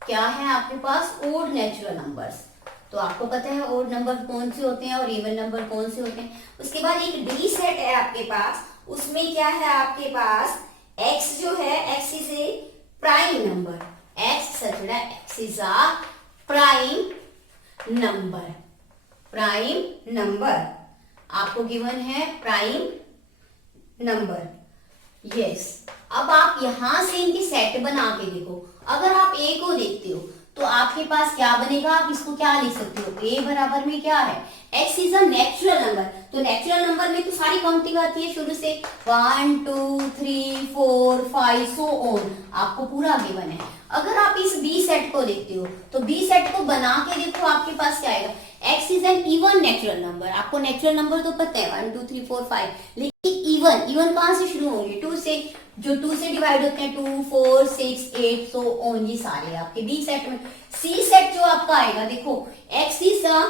क्या है आपके पास, ओड नेचुरल नंबर्स। तो आपको पता है ओड नंबर कौन से होते हैं और इवन नंबर कौन से होते हैं। उसके बाद एक डी सेट है आपके पास, उसमें क्या है आपके पास, x जो है, x is a prime number, x सचड़ा x is a prime number, prime number आपको गिवन है, प्राइम नंबर। यस, अब आप यहां से इनकी सेट बना के देखो, अगर आप ए को देखते हो तो आपके पास क्या बनेगा, आप इसको क्या लिख सकते हो, a बराबर में क्या है, x is a natural number. तो नेचुरल नंबर में तो सारी काउंटिंग आती है शुरू से, 1 2 3 4 5 सो ऑन, आपको पूरा गिवन है। अगर आप इस b सेट को देखते हो तो b सेट को बना के देखो आपके पास क्या आएगा, x is N even natural number. आपको नेचुरल नंबर तो पता है 1 2 3 4 5, लेकिन इवन, इवन कहां से शुरू होंगे, 2 से, जो 2 से डिवाइड होते हैं 2 4 6 8 सो ऑन, ये सारे आपके बी सेट में। सी सेट जो आपका आएगा, देखो x is a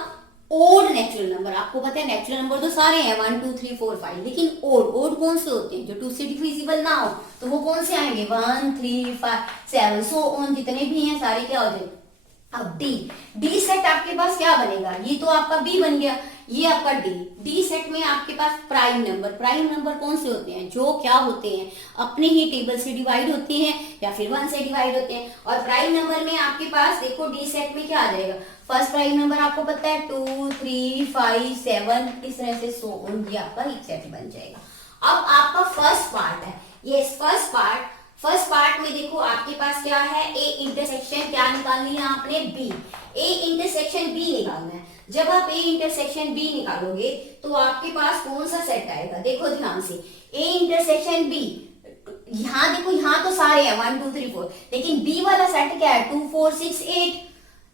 odd natural number. आपको पता है नेचुरल नंबर तो सारे हैं 1 2 3 4 5, लेकिन ओड, ओड कौन से होते हैं, जो 2 से डिविजिबल ना हो, तो वो कौन से आएंगे 1 3 5 7 सो ऑन, जितने भी हैं सारे क्या हो जाएंगे। अब डी सेट आपके पास क्या बनेगा, ये तो आपका बी बन गया, ये आपका डी सेट में आपके पास प्राइम नंबर कौन से होते हैं, जो क्या होते हैं, अपने ही टेबल से डिवाइड होते हैं या फिर 1 से डिवाइड होते हैं। और प्राइम नंबर में आपके पास देखो डी सेट में क्या आ जाएगा, फर्स्ट प्राइम नंबर आपको पता है 2 3 5 7, इस तरह से सो ऑन, ये आपका एक सेट बन जाएगा। अब आपका फर्स्ट पार्ट है, ये फर्स्ट पार्ट में देखो आपके पास क्या है, ए इंटरसेक्शन क्या निकालनी है आपने, बी, ए इंटरसेक्शन बी निकालना है। जब आप ए इंटरसेक्शन बी निकालोगे तो आपके पास कौन सा सेट आएगा, देखो ध्यान से, ए इंटरसेक्शन बी, यहाँ देखो यहाँ तो सारे हैं 1 2 3 4, लेकिन बी वाला सेट क्या है 2 4 6 8,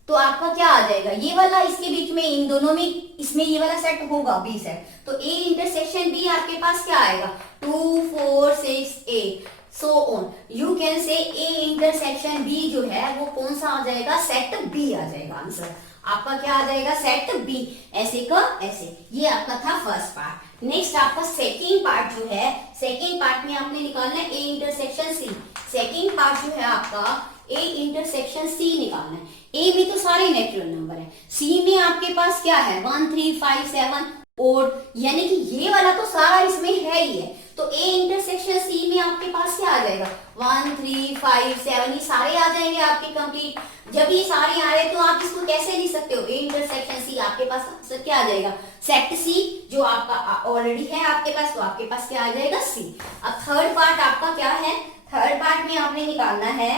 तो आपका क्या आ जाएगा, ये वाला इसके बीच में, इन दोनों में, इसमें ये वाला सेट होगा बी सेट, तो ए इंटरसेक्शन बी आपके पास क्या आएगा 2 4 6 8 सो ऑन। यू कैन से ए इंटरसेक्शन बी जो है वो कौन सा आ जाएगा, सेट बी आ जाएगा, आंसर आपका क्या आ जाएगा, सेट बी, ऐसे का ऐसे। ये आपका था फर्स्ट पार्ट। नेक्स्ट आपका सेकेंड पार्ट जो है, सेकेंड पार्ट में आपने निकालना है A intersection C. Second part जो है आपका ए इंटरसेक्शन सी निकालना है। ए में तो सारे नेचुरल नंबर है, सी में आपके पास क्या है 1 3 5 7 ओड, यानी कि ये वाला तो सारा इसमें है ही है, तो ए इंटरसेक्शन सी में आपके पास क्या आ जाएगा 1 3 5 7, ये सारे आ जाएंगे आपके कंप्लीट। जब ये सारे आ रहे तो आप इसको कैसे लिख सकते हो, ए इंटरसेक्शन सी, आपके पास आंसर क्या आ जाएगा, सेट सी, जो आपका ऑलरेडी है आपके पास, तो आपके पास क्या आ जाएगा सी। अब थर्ड पार्ट आपका क्या है, थर्ड पार्ट में आपने निकालना है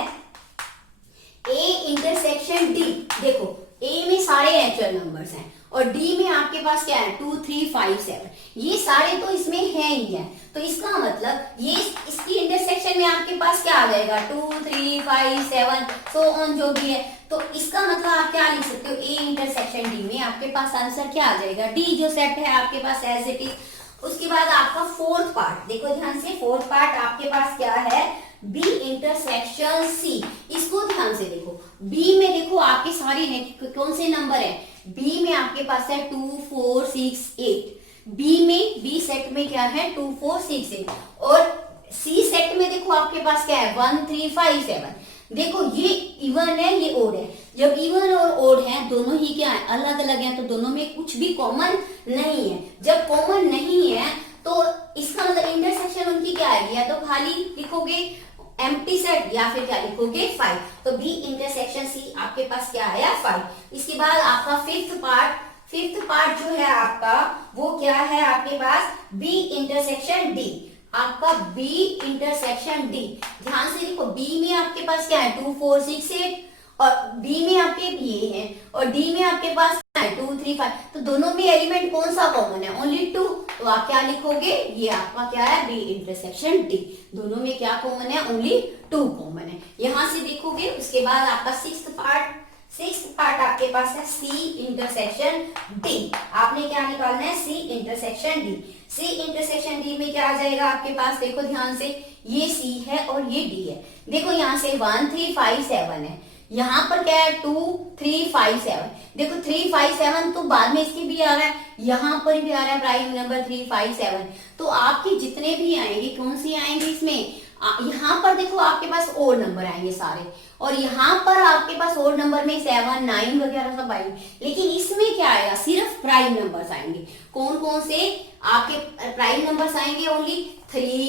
ए इंटरसेक्शन डी। देखो ए में सारे नेचुरल नंबर्स हैं और डी में आपके पास क्या है 2 3 5 7, ये सारे तो इसमें है ही है, तो इसका मतलब ये इसकी इंटरसेक्शन में आपके पास क्या आ जाएगा 2 3 5 7 सो ऑन, जो भी है। तो इसका मतलब आप क्या लिख सकते हो, ए इंटरसेक्शन डी में आपके पास आंसर क्या आ जाएगा, डी जो सेट है आपके पास एज इट इज। उसके बाद आपका फोर्थ पार्ट, देखो ध्यान से, फोर्थ पार्ट आपके पास क्या है, बी इंटरसेक्शन सी। इसको ध्यान से देखो, बी में देखो आपके सारे कौन से नंबर है, बी में आपके पास है 2 4 6 8, बी में, बी सेट में क्या है 2 4 6 8, और सी सेट में देखो आपके पास क्या है 1 3 5 7। देखो ये इवन है, ये ओड है, जब इवन और ओड है दोनों ही क्या है अलग अलग है, तो दोनों में कुछ भी कॉमन नहीं है। जब कॉमन नहीं है तो इसका मतलब इंटरसेक्शन उनकी क्या आएगी, या तो खाली लिखोगे एम्प्टी सेट या फिर क्या लिखोगे 5, तो बी इंटरसेक्शन सी आपके पास क्या आया 5। इसके बाद आपका फिफ्थ पार्ट जो है आपका वो क्या है आपके पास, बी इंटरसेक्शन डी। आपका बी इंटरसेक्शन डी, ध्यान से देखो, बी में आपके पास क्या है 2 4 6 8, और बी में आपके ये है, और डी में आपके पास क्या है 2 3 5, तो दोनों में एलिमेंट कौन सा कॉमन है, ओनली 2, तो आप क्या लिखोगे, ये आपका क्या है बी इंटरसेक्शन डी। दोनों में क्या कॉमन है, ओनली 2 कॉमन है, यहां से देखोगे। उसके बाद आपका सिक्स्थ पार्ट आपके पास है सी इंटरसेक्शन डी। आपने क्या निकालना है, C intersection D. C intersection D में क्या आ जाएगा आपके पास, देखो ध्यान से, ये सी है और ये डी है। देखो यहाँ से 1 3 5 7 है, यहाँ पर क्या है 2 3 5 7। देखो 3 5 7 तो बाद में इसके भी आ रहा है, यहाँ पर भी आ रहा है प्राइम नंबर 3 5 7, तो आपके जितने भी आएंगे कौन सी आएंगे इसमें, यहाँ पर देखो आपके पास ओड नंबर आएंगे सारे, और यहाँ पर आपके पास ओड नंबर में 7 9 वगैरह सब आएंगे, लेकिन इसमें क्या आएगा, सिर्फ प्राइम नंबर्स आएंगे। कौन कौन से आपके प्राइम नंबर्स आएंगे, ओनली 3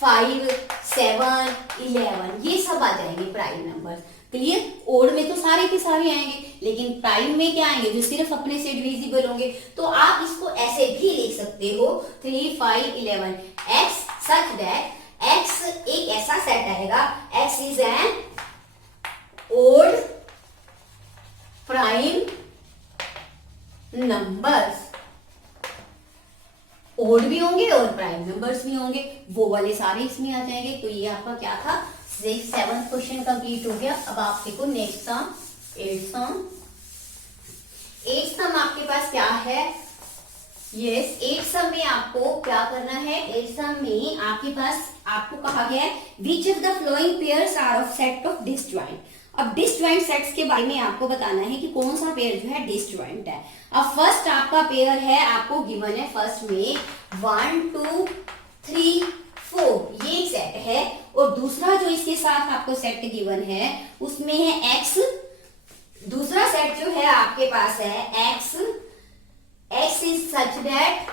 5 7 11, ये सब आ जाएंगे प्राइम नंबर्स। क्लियर, ओड में तो सारे के सारे आएंगे, लेकिन प्राइम में क्या आएंगे, जो सिर्फ अपने से डिविजिबल होंगे। तो आप इसको ऐसे भी लिख सकते हो 3 5 11 x such that x एक ऐसा सेट आएगा, x is an odd prime numbers, odd भी होंगे और प्राइम नंबर्स भी होंगे, वो वाले सारे इसमें आ जाएंगे। तो ये आपका क्या था, 7th क्वेश्चन कंप्लीट हो गया। अब आप देखो नेक्स्ट सम, 8th सम। 8th सम आपके पास क्या है, यस 8th सम में आपको क्या करना है, 8th सम में आपके पास आपको कहा गया है which of the following pairs are of set of disjoint. अब डिसजॉइंट सेट्स के बारे में आपको बताना है कि कौन सा पेयर जो है डिसजॉइंट है। अब फर्स्ट आपका पेयर है, आपको गिवन है फर्स्ट में 1 2 3 4 ये एक सेट है, और दूसरा जो इसके साथ आपको सेट गिवन है उसमें है x। दूसरा सेट जो है आपके पास है x is such that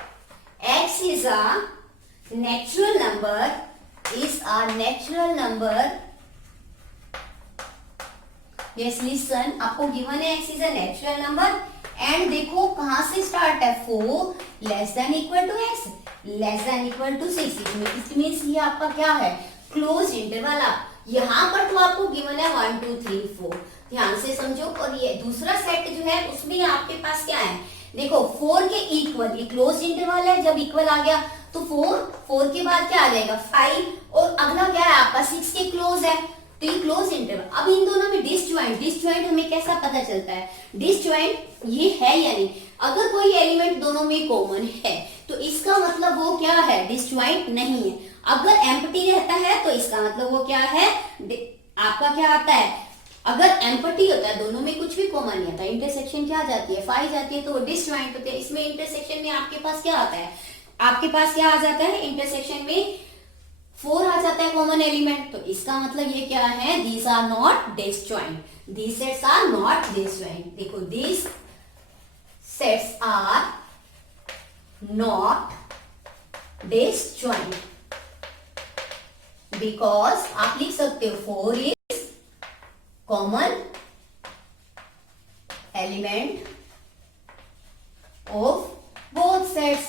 x is a natural number yes listen, आपको गिवन है x is a natural number and देखो कहां से स्टार्ट है, 4 less than equal to x less than equal to 6। It means ये आपका क्या है, क्लोज इंटरवल। यहां पर तो आपको गिवन है 1 2 3 4, ध्यान से समझो। और ये दूसरा सेट जो है उसमें आपके पास क्या है, देखो 4 के इक्वल, ये क्लोज इंटरवल है, जब इक्वल आ गया तो 4 के बाद क्या आ जाएगा 5, और अगला क्या है आपका 6 के क्लोज है, तो ये क्लोज इंटरवल। अब इन दोनों में डिसजॉइंट हमें कैसा पता चलता है, डिसजॉइंट ये है या नहीं। अगर कोई एलिमेंट दोनों में कॉमन है तो इसका मतलब वो क्या है, डिसजॉइंट नहीं है। अगर एम्प्टी रहता है तो इसका मतलब वो क्या है, आपका क्या आता है, अगर एम्प्टी होता है दोनों में कुछ भी कॉमन नहीं आता, इंटरसेक्शन क्या आ जाती है 5 जाती है, तो वो डिसजॉइंट होते हैं। इसमें इंटरसेक्शन में आपके पास क्या आता है, आपके पास क्या आ जाता है, इंटरसेक्शन में 4 आ जाता है कॉमन एलिमेंट, तो इसका मतलब ये क्या है, these are not disjoint, these sets are not disjoint. देखो these sets are not disjoint because आप लिख सकते हो 4 is common element of both sets,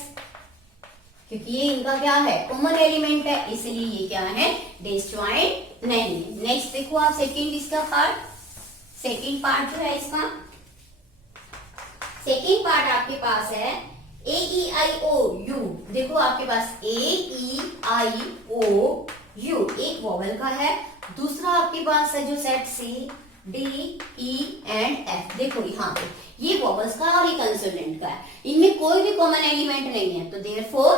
क्योंकि ये इनका क्या है, कॉमन एलिमेंट है, इसलिए ये क्या है, डिसजॉइंट नहीं है। नेक्स्ट देखो आप सेकंड इसका पार्ट, सेकंड पार्ट जो है इसका, सेकंड पार्ट आपके पास है ए ई आई ओ यू। देखो आपके पास ए ई आई ओ यू एक वॉवल का है, दूसरा आपके पास है जो set C D E and F. देखो यहाँ पे ये वॉवल्स का और ये कंसोनेंट का है, इनमें कोई भी कॉमन एलिमेंट नहीं है, तो देयरफॉर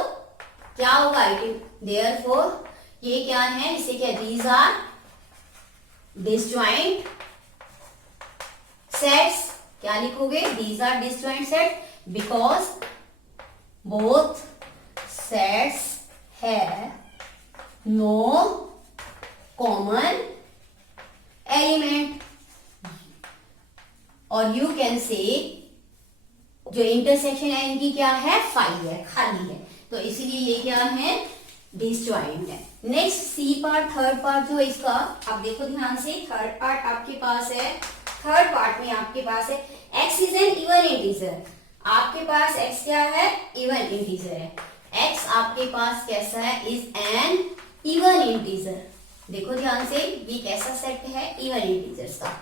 क्या होगा, देयरफॉर ये क्या है, इसे क्या, दीज आर डिसजॉइंट सेट्स। क्या लिखोगे, these are disjoint set because both sets है नो कॉमन एलिमेंट। और यू कैन से जो इंटरसेक्शन है इनकी क्या है, 5 है, खाली है, तो इसीलिए ये क्या है, डिसजॉइंट है। Next C part, third part जो इसका, आप देखो ध्यान से, थर्ड पार्ट आपके पास है, थर्ड पार्ट में आपके पास है x is N even integer. आपके पास x क्या है, इवन इंटीजर है, x आपके पास कैसा है, इज एन इवन इंटीजर। देखो ध्यान से, ये कैसा सेट है, इवन इंटीजर्स का,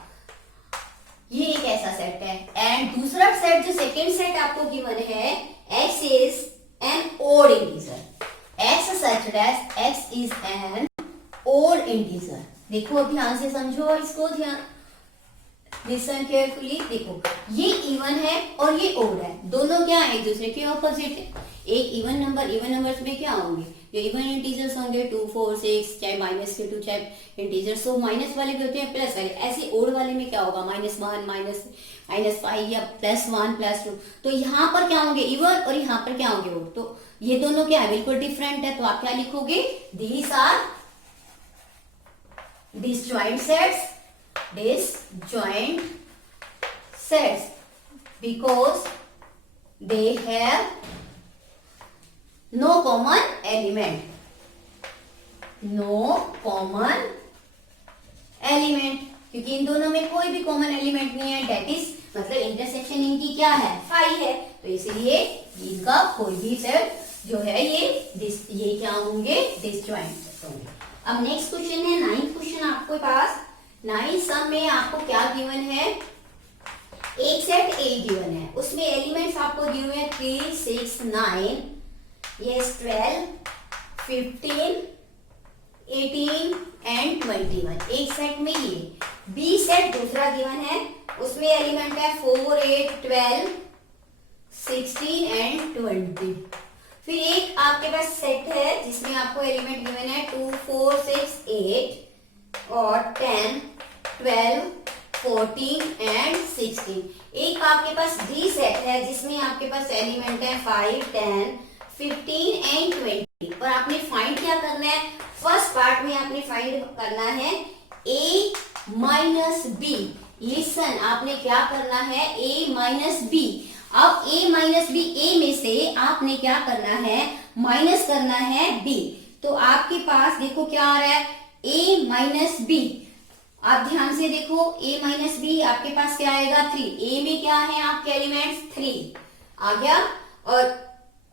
ये एक ऐसा सेट है। एंड दूसरा सेट जो सेकेंड सेट आपको गिवन है, x is an odd integer, x such that x is an odd integer. देखो अब ध्यान से समझो इसको, ध्यान लिसन केयरफुली। देखो ये इवन है और ये ओड है, दोनों क्या है, एक दूसरे के ऑपोजिट है। एक इवन नंबर, इवन नंबर्स में क्या होंगे, जो इवन इंटीजर्स होंगे 2 4 6, चाहे माइनस के 2 चाहे इंटीजर्स, तो माइनस वाले भी होते हैं प्लस वाले। ऐसे ओड वाले में क्या होगा, -1 -5 या +1 +2। तो यहाँ पर क्या होंगे, इवन, और यहाँ पर क्या होंगे ओड, तो ये दोनों क्या है, बिल्कुल डिफरेंट है। तो आप क्या लिखोगे, these are disjoint sets, disjoint sets because they have no common element, no common element, क्योंकि इन दोनों में कोई भी कॉमन एलिमेंट नहीं है, डेट इज मतलब इंटरसेक्शन इनकी क्या है, 5 है, तो इसलिए इनका कोई भी सेट जो है ये क्या होंगे, डिसजॉइंट होंगे। अब नेक्स्ट क्वेश्चन है 9th क्वेश्चन आपके पास। 9th सम में आपको क्या गिवन है, एक सेट ए गिवन है, उसमें एलिमेंट्स आपको दिए हुए हैं 3, 6, 9, यस 12, 15, 18 एंड 21। एक सेट में ये बी सेट दूसरा गिवन है, उसमें एलिमेंट है 4, 8, 12, 16 एंड 20। फिर एक आपके पास सेट है जिसमें आपको एलिमेंट गिवन है 2, 4, 6, 8 और 10, 12, 14 एंड 16। एक आपके पास डी सेट है जिसमें आपके पास एलिमेंट है 5, 10, 15 एंड 20। और आपने फाइंड क्या करना है, फर्स्ट पार्ट में आपने फाइंड करना है a माइनस बी। लिसन, आपने क्या करना है, a माइनस बी। अब a माइनस बी, a में से आपने क्या करना है, माइनस करना है b। तो आपके पास देखो क्या आ रहा है, a माइनस बी। आप ध्यान से देखो, a माइनस बी आपके पास क्या आएगा 3। a में क्या है आपके एलिमेंट्स 3 आ गया, और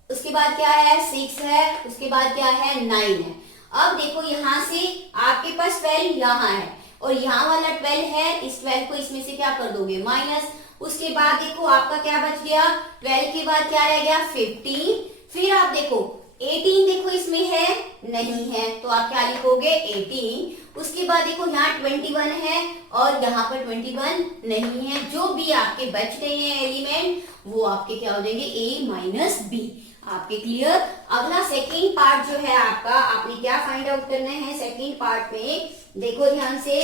उसके बाद क्या है 6 है, उसके बाद क्या है 9 है। अब देखो यहां से आपके पास 12 यहाँ है और यहाँ वाला 12 है, इस 12 को इसमें से क्या कर दोगे माइनस। उसके बाद देखो आपका क्या बच गया, 12 के बाद क्या रह गया 15। फिर आप देखो 18 देखो इसमें है नहीं है, तो आप क्या लिखोगे 18। उसके बाद देखो यहाँ 21 है और यहाँ पर 21 नहीं है। जो भी आपके बच रहे हैं एलिमेंट वो आपके क्या हो जाएंगे a माइनस बी। आपके क्लियर। अगला सेकेंड पार्ट जो है आपका, आपने क्या फाइंड आउट करना है सेकेंड पार्ट में, देखो ध्यान से।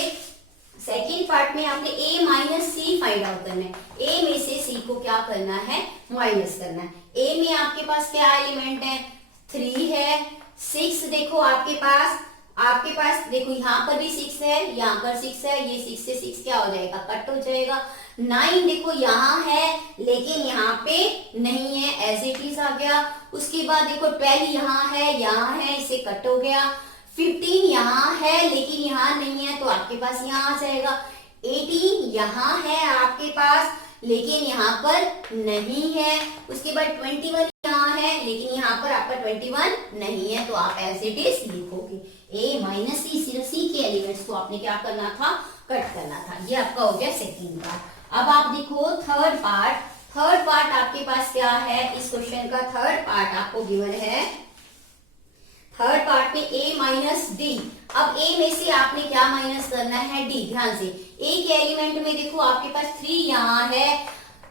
सेकेंड पार्ट में आपने a minus C find out करना है। a में से c को क्या करना है, माइनस करना है। a में आपके पास क्या एलिमेंट है 3 है, 6 देखो आपके पास देखो यहाँ पर भी 6 है, यहाँ पर 6 है, ये 6 से 6 क्या हो जाएगा कट हो जाएगा। 9 देखो यहाँ है लेकिन यहाँ पे नहीं है, एज इट इज आ गया। उसके बाद देखो 12 यहाँ है, इससे कट हो गया। 15 यहाँ है लेकिन यहाँ नहीं है, तो आपके पास यहाँ आ जाएगा। 18 यहाँ है आपके पास लेकिन यहाँ पर नहीं है। उसके बाद 21 यहाँ है लेकिन यहाँ पर आपका 21 नहीं है, तो आप एज इट इज लिखोगे। a माइनस सी, सिर्फ सी के एलिमेंट्स को आपने क्या करना था, कट करना था। ये आपका हो गया सेकेंड पार्ट। अब आप देखो थर्ड पार्ट आपके पास क्या है, इस क्वेश्चन का थर्ड पार्ट आपको गिवन है। थर्ड पार्ट में a माइनस डी। अब a में से आपने क्या माइनस करना है, d। ध्यान से a के एलिमेंट में देखो आपके पास 3 यहाँ है,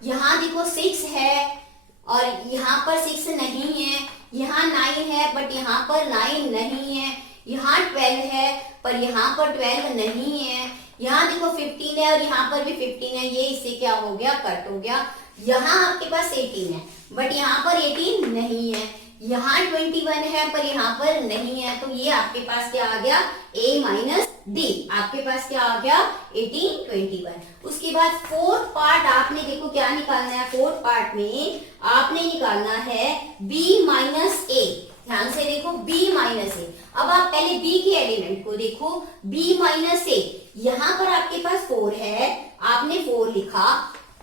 यहाँ देखो 6 है और यहाँ पर 6 नहीं है, यहाँ 9 है बट यहाँ पर 9 नहीं है, यहाँ 12 है पर यहाँ पर 12 नहीं है, यहाँ देखो 15 है और यहाँ पर भी 15 है, ये इससे क्या हो गया कट हो गया। यहाँ आपके पास 18 है बट यहाँ पर 18 नहीं है, यहाँ 21 है पर यहाँ पर नहीं है, तो ये आपके पास क्या आ गया a माइनस डी। आपके पास क्या आ गया 18, 21। उसके बाद फोर्थ पार्ट आपने देखो क्या निकालना है, फोर्थ पार्ट में आपने निकालना है b माइनस ए। ध्यान से देखो b माइनस ए। अब आप पहले b के एलिमेंट को देखो, b माइनस ए, यहाँ पर आपके पास 4 है, आपने 4 लिखा।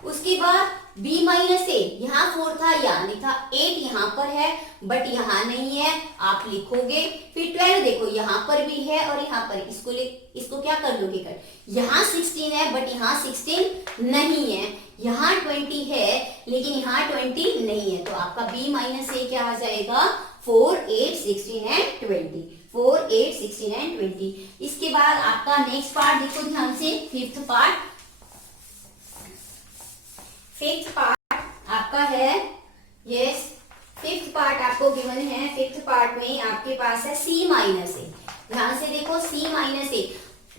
उसके बाद b माइनस ए, यहाँ 4 था यहाँ नहीं था, 8 यहाँ पर है बट यहाँ नहीं है, आप लिखोगे। फिर 12 देखो यहाँ पर भी है और यहाँ पर, इसको क्या कर दोगे कट। यहाँ 16 है बट यहाँ 16 नहीं है, यहाँ 20 है लेकिन यहाँ 20 नहीं है, तो आपका b माइनस ए क्या आ जाएगा 4, 8, 16 एंड 20। 4, 8, 16 एंड 20। इसके बाद आपका नेक्स्ट पार्ट देखो ध्यान से, फिफ्थ पार्ट आपका है, यस फिफ्थ पार्ट आपको गिवन है। फिफ्थ पार्ट में आपके पास है c माइनस ए। ध्यान से देखो c माइनस ए,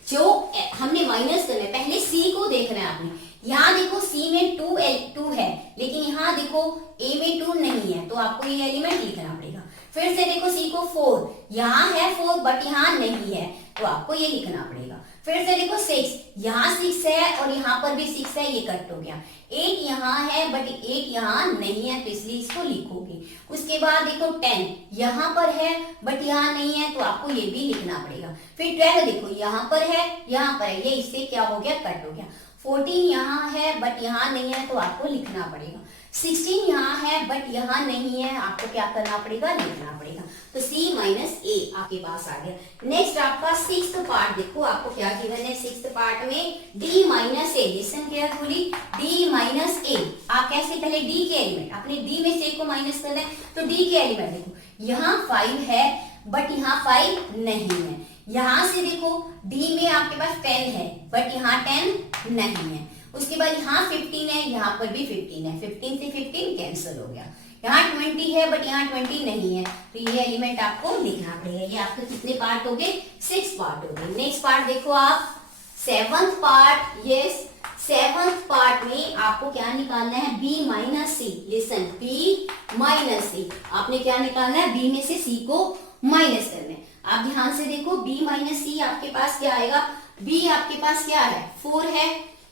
जो हमने माइनस करना है पहले c को देखना है आपने। यहाँ देखो c में 2 है लेकिन यहाँ देखो a में 2 नहीं है, तो आपको ये एलिमेंट लिखना पड़ेगा। फिर से देखो c को 4, यहाँ है 4 बट यहाँ नहीं है, तो आपको ये लिखना पड़ेगा। फिर से देखो 6, यहाँ 6 है और यहाँ पर भी 6 है, ये कट हो गया। 8 यहाँ है बट 8 यहाँ नहीं है, तो इसलिए इसको लिखोगे। उसके बाद देखो 10 यहाँ पर है बट यहाँ नहीं है, तो आपको ये भी लिखना पड़ेगा। फिर 12 देखो यहाँ पर है, यहाँ पर है, ये इससे क्या हो गया कट हो गया। 14 यहाँ है बट यहाँ नहीं है, तो आपको लिखना पड़ेगा। 16 यहाँ है बट यहाँ नहीं है, आपको क्या करना पड़ेगा, लिखना पड़ेगा। तो C माइनस A आपके पास आ गया। नेक्स्ट आपका सिक्स्थ पार्ट देखो, आपको क्या गिवन है सिक्स्थ पार्ट में, D minus A, listen carefully, D minus A। आप कैसे, पहले D के एलिमेंट, अपने D में से A को माइनस करना है, तो D के एलिमेंट देखो, यहाँ 5 है बट यहाँ 5 नहीं है। यहाँ से देखो D में आपके पास 10 है बट यहाँ 10 नहीं है। उसके बाद यहाँ 15 है, यहाँ पर भी 15 है, 15 से 15 कैंसिल हो गया। यहाँ 20 है बट यहाँ 20 नहीं है, तो ये एलिमेंट आपको लिखना पड़ेगा। ये आपके कितने पार्ट हो गए, 6 पार्ट हो गए। नेक्स्ट पार्ट देखो आप, seventh part, yes seventh part में आपको क्या निकालना है, B माइनस सी। लिसन, B माइनस सी, आपने क्या निकालना है, B में से C को माइनस करना है। आप ध्यान से देखो, B माइनस सी आपके पास क्या आएगा, B आपके पास क्या है, 4 है,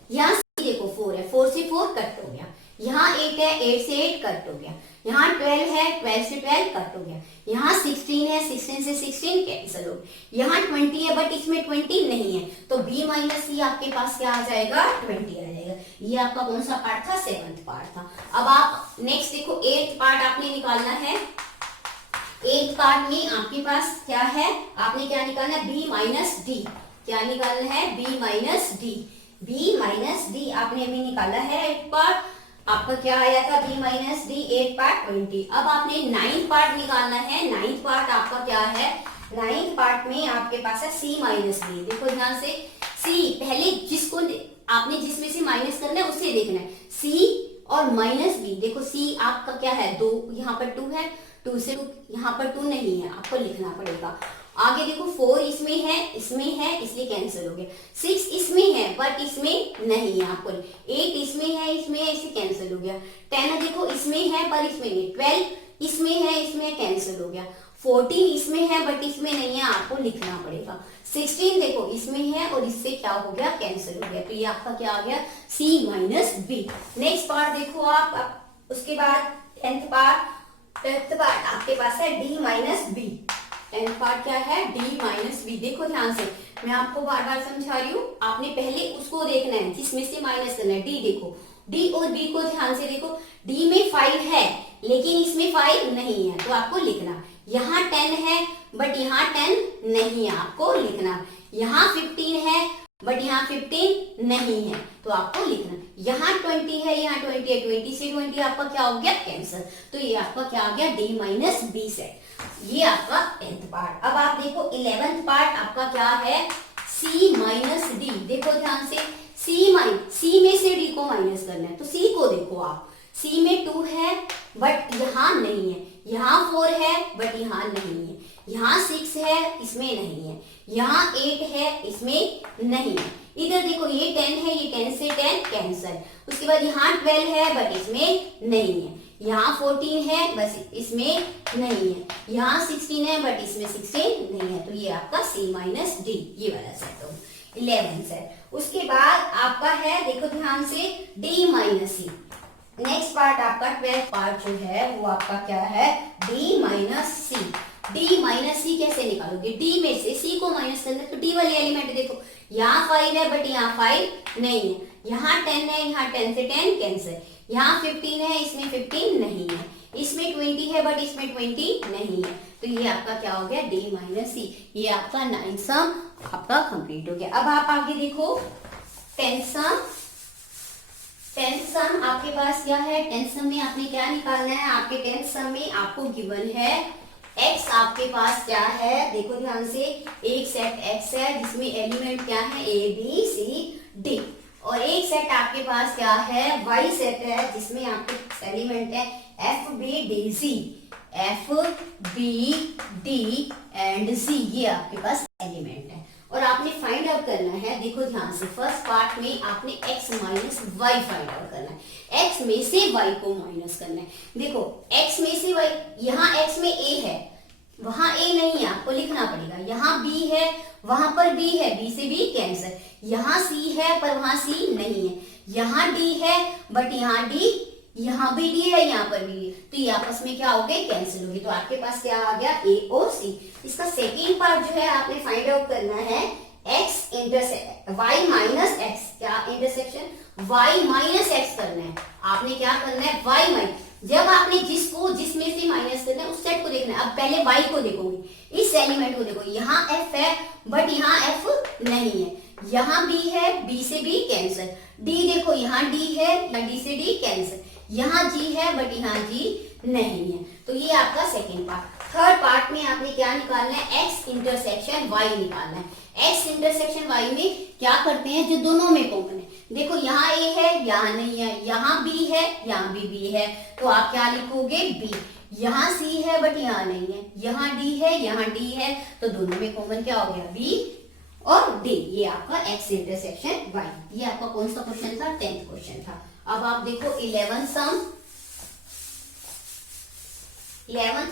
यहाँ C देखो 4 है, 4 से 4 कट हो गया। यहाँ 8 है, 8 से 8 कट हो गया। यहाँ 12 है, 12 से 12 कट हो गया। यहाँ 16 है, 16 से 16 कैंसिल हो गया। यहाँ 20 है बट इसमें 20 नहीं है, तो B माइनस सी आपके पास क्या आ जाएगा, 20 आ जाएगा। ये आपका कौन सा पार्ट था, सेवंथ पार्ट था। अब आप नेक्स्ट देखो, एट्थ पार्ट आपने निकालना है। एट्थ पार्ट में आपके पास क्या है, आपने क्या निकालना है, B माइनस डी। क्या निकालना है, B minus D. B minus D आपने अभी निकाला है। एट पार्ट आपका क्या आया था, B माइनस डी, 8 पार्ट 20। अब आपने 9 पार्ट निकालना है। 9 पार्ट आपका क्या है, 9 पार्ट में आपके पास है C माइनस डी। देखो ध्यान से, C पहले जिसको आपने जिसमें से माइनस करना है उसे देखना है, C और माइनस B। देखो C आपका क्या है, 2, यहाँ पर 2 है, 2 से 2, यहाँ पर 2 नहीं है, आपको लिखना पड़ेगा। आगे देखो 4 इसमें है, इसलिए कैंसिल हो गया। 6 इसमें है बट इसमें नहीं है, आपको 8 इसमें है, इसलिए कैंसिल हो गया। 10 देखो इसमें है पर इसमें नहीं। 12 इसमें है, इसमें कैंसिल हो गया। 14 इसमें है बट इसमें नहीं है, आपको लिखना पड़ेगा। 16 देखो इसमें है और इससे क्या हो गया, कैंसिल हो गया। तो ये आपका क्या आ गया, C minus B। Next part देखो आप, उसके बाद 10th पार्ट आपके पास है D minus B। 10th part क्या है, D माइनस B। देखो ध्यान से, मैं आपको बार बार समझा रही हूँ, आपने पहले उसको देखना है जिसमें से माइनस करना है। D देखो, D और B को ध्यान से देखो, D में 5 है लेकिन इसमें 5 नहीं है, तो आपको लिखना। यहाँ 10 है बट यहाँ 10 नहीं है, आपको लिखना। यहाँ 15 है बट यहाँ 15 नहीं है, तो आपको लिखना। यहाँ 20 है, यहाँ 20 है, 20 से 20 आपका क्या हो गया, कैंसिल। तो ये आपका क्या आ गया, D माइनस B सेट। ये आपका 10th पार्ट। अब आप देखो 11th पार्ट आपका क्या है, C माइनस D। देखो ध्यान से, C में से D को माइनस करना है, तो C को देखो आप, C में 2 है बट यहाँ नहीं है, यहाँ 4 है बट यहाँ नहीं है, यहाँ 6 है, इसमें नहीं है, यहाँ 8 है, इसमें नहीं है। इधर देखो ये 10 है, ये 10 से 10 कैंसिल। उसके बाद यहाँ 12 है बट इसमें नहीं है, यहाँ 14 है बस इसमें नहीं है, यहाँ 16 है बट इसमें 16 नहीं है। तो ये आपका C माइनस D, ये वाला सेट हो 11 सेट। उसके बाद आपका है, देखो ध्यान से, D minus C। Next part आपका 12th पार्ट जो है वो आपका क्या है, D minus C। D minus C कैसे निकालोगे, D में से C को माइनस करना, तो D वाले एलिमेंट देखो, यहाँ 5 है बट यहाँ 5 नहीं है, यहाँ 10 है, यहाँ 10 से 10 कैंसिल, यहाँ 15 है, इसमें 15 नहीं है, इसमें 20 है बट इसमें 20 नहीं है। तो ये आपका क्या हो गया, D माइनस C। ये आपका 9th सम आपका कंप्लीट हो गया। अब आप आगे देखो 10th सम। 10th सम आपके पास क्या है, 10th सम में आपने क्या निकालना है, आपके 10th सम में आपको गिवन है x। आपके पास क्या है, देखो ध्यान से, एक सेट x है जिसमें एलिमेंट क्या है, A B C D, और एक सेट आपके पास क्या है, y सेट है जिसमें आपके एलिमेंट है F B D C, F B D and C, ये आपके पास एलिमेंट है। और आपने फाइंड आउट करना है, देखो ध्यान से, फर्स्ट पार्ट में आपने x minus y find out करना है, x में से y को माइनस करना है। देखो x में से y, यहाँ x में a है, वहां a नहीं है, आपको लिखना पड़ेगा। यहाँ b है, वहां पर b है, b से b कैंसिल। यहाँ c है पर वहां c नहीं है, यहाँ d है बट यहाँ d, यहाँ भी d है, यहाँ पर भी d, तो ये आपस में क्या हो गए, कैंसिल हो गए। तो आपके पास क्या आ गया, a और c। इसका सेकेंड पार्ट जो है आपने फाइंड आउट करना है X intersection Y minus X, क्या इंटरसेक्शन वाई माइनस एक्स करना है। आपने क्या करना है, वाई माइनस, जब आपने जिसमें से माइनस करना है उस सेट को देखना है। अब पहले वाई को देखोगे, इस एलिमेंट को देखो, यहाँ एफ है बट यहाँ एफ नहीं है, यहाँ बी है, बी से बी कैंसिल, डी देखो यहाँ डी है, डी से डी कैंसिल, यहाँ जी है बट यहाँ जी नहीं है। तो ये आपका सेकेंड पार्ट। थर्ड पार्ट में आपने क्या निकालना है, एक्स इंटरसेक्शन वाई निकालना है। एक्स इंटरसेक्शन वाई में क्या करते हैं, जो दोनों में कॉमन है, देखो यहाँ ए है, यहाँ नहीं है, यहाँ बी है, यहाँ भी बी है, तो आप क्या लिखोगे, बी। यहाँ सी है बट यहाँ नहीं है, यहाँ डी है, यहाँ डी है, तो दोनों में कॉमन क्या हो गया, बी और डी। ये आपका एक्स इंटरसेक्शन वाई। ये आपका कौन सा क्वेश्चन था, 10th क्वेश्चन था। अब आप देखो 11th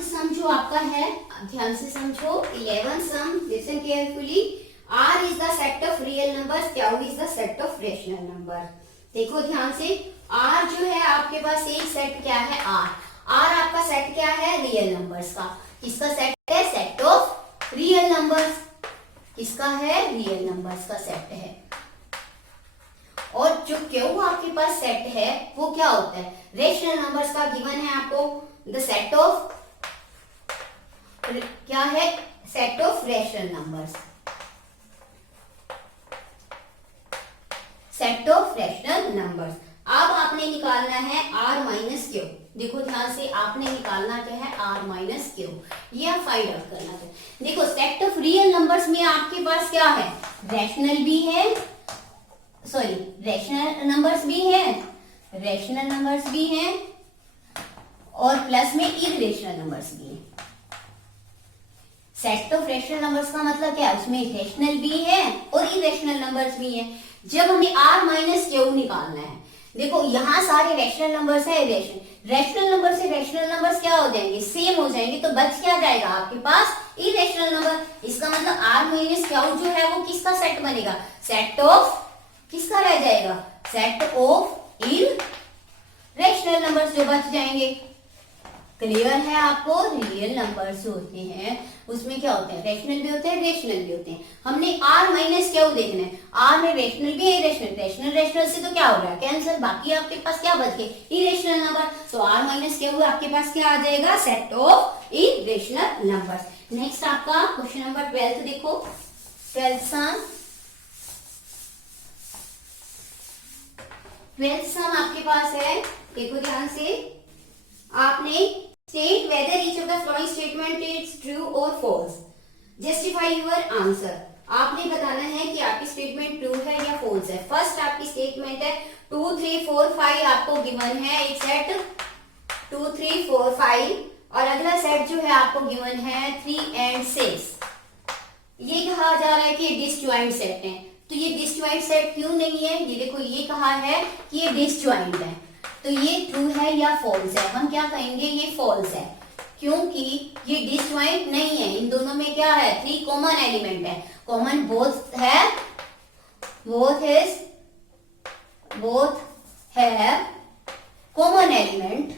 सम जो आपका है, ध्यान से समझो। 11th sum, listen carefully. R is the set of real numbers, Q is the set of rational number. देखो ध्यान से, R जो है आपके पास एक सेट क्या है, R आपका सेट क्या है, रियल नंबर्स का। किसका सेट है, सेट ऑफ रियल नंबर्स। किसका है, रियल नंबर्स का सेट है। और जो Q आपके पास सेट है वो क्या होता है, रेशनल नंबर्स का। गिवन है आपको द सेट ऑफ, क्या है, set of rational numbers, set of rational numbers. अब आपने निकालना है R माइनस क्यू। देखो ध्यान से, आपने निकालना क्या है, R माइनस क्यू। ये आप फाइंड आउट करना है। देखो सेट ऑफ रियल नंबर्स में आपके पास क्या है, रेशनल भी है, सॉरी रेशनल नंबर्स भी है, रेशनल नंबर्स भी हैं और प्लस में इरेशनल नंबर्स भी हैं। सेट ऑफ रेशनल नंबर्स का मतलब क्या है, उसमें रेशनल भी है और इरेशनल नंबर्स भी हैं। जब हमें R माइनस क्यू निकालना है, देखो यहाँ सारे रेशनल नंबर्स है, रेशनल नंबर से रेशनल नंबर्स क्या हो जाएंगे, सेम हो जाएंगे, तो बच क्या जाएगा आपके पास, इरेशनल नंबर। इसका मतलब R माइनस क्यू जो है वो किसका सेट बनेगा, सेट ऑफ, किसका रह जाएगा, सेट ऑफ इरेशनल नंबर्स जो बच जाएंगे। क्लियर है आपको, रियल नंबर्स होते हैं उसमें क्या होते हैं, रेशनल भी होते हैं, रेशनल भी होते हैं। हमने R माइनस क्यू देखना है, R में रेशनल भी है, इरेशनल, रेशनल से तो क्या हो रहा है, कैंसिल, बाकी आपके पास क्या बच गए, इरेशनल नंबर। तो R माइनस क्यू आपके पास क्या आ जाएगा, set of irrational numbers. Next आपका क्वेश्चन नंबर 12 देखो, 12th सम आपके पास है। देखो ध्यान से, आपने state whether each of the following statement is true और फॉल्स, जस्टिफाई योर आंसर। आपने बताना है कि आपकी स्टेटमेंट ट्रू है या फॉल्स है। फर्स्ट आपकी स्टेटमेंट है 2 3 4 5 आपको गिवन है, एक सेट 2 3 4 5 और अगला सेट जो है आपको गिवन है 3 and 6। ये कहा जा रहा है कि डिसजॉइंट सेट है, तो ये डिसजॉइंट सेट क्यों नहीं है, ये देखो ये कहा है कि ये डिसजॉइंट है, तो ये ट्रू है या फॉल्स है, हम क्या कहेंगे, ये फॉल्स है, क्योंकि ये डिसजॉइंट नहीं है। इन दोनों में क्या है, 3 कॉमन एलिमेंट है, कॉमन बोथ है, बोथ है कॉमन एलिमेंट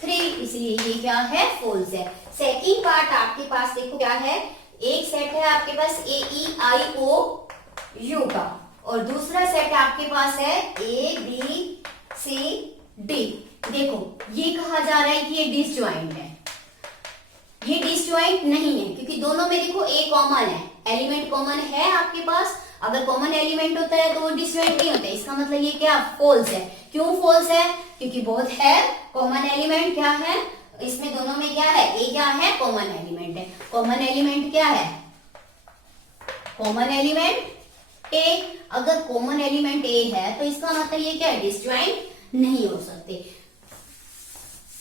3, इसलिए ये क्या है, फॉल्स है। सेकंड पार्ट आपके पास देखो क्या है, एक सेट है आपके पास AEIOU का और दूसरा सेट आपके पास है ABCD। देखो ये कहा जा रहा है कि ये डिसजॉइंट है, ये डिसजॉइंट नहीं है, क्योंकि दोनों में देखो A कॉमन है, एलिमेंट कॉमन है आपके पास। अगर कॉमन एलिमेंट होता है तो वो डिसजॉइंट नहीं होता, इसका मतलब ये क्या, फॉल्स है। क्यों फॉल्स है, क्योंकि बोथ है कॉमन एलिमेंट क्या है, इसमें दोनों में क्या है, A क्या है, कॉमन एलिमेंट है। कॉमन एलिमेंट क्या है, कॉमन एलिमेंट A। अगर कॉमन एलिमेंट A है तो इसका मतलब ये क्या है, डिसजॉइंट नहीं हो सकते।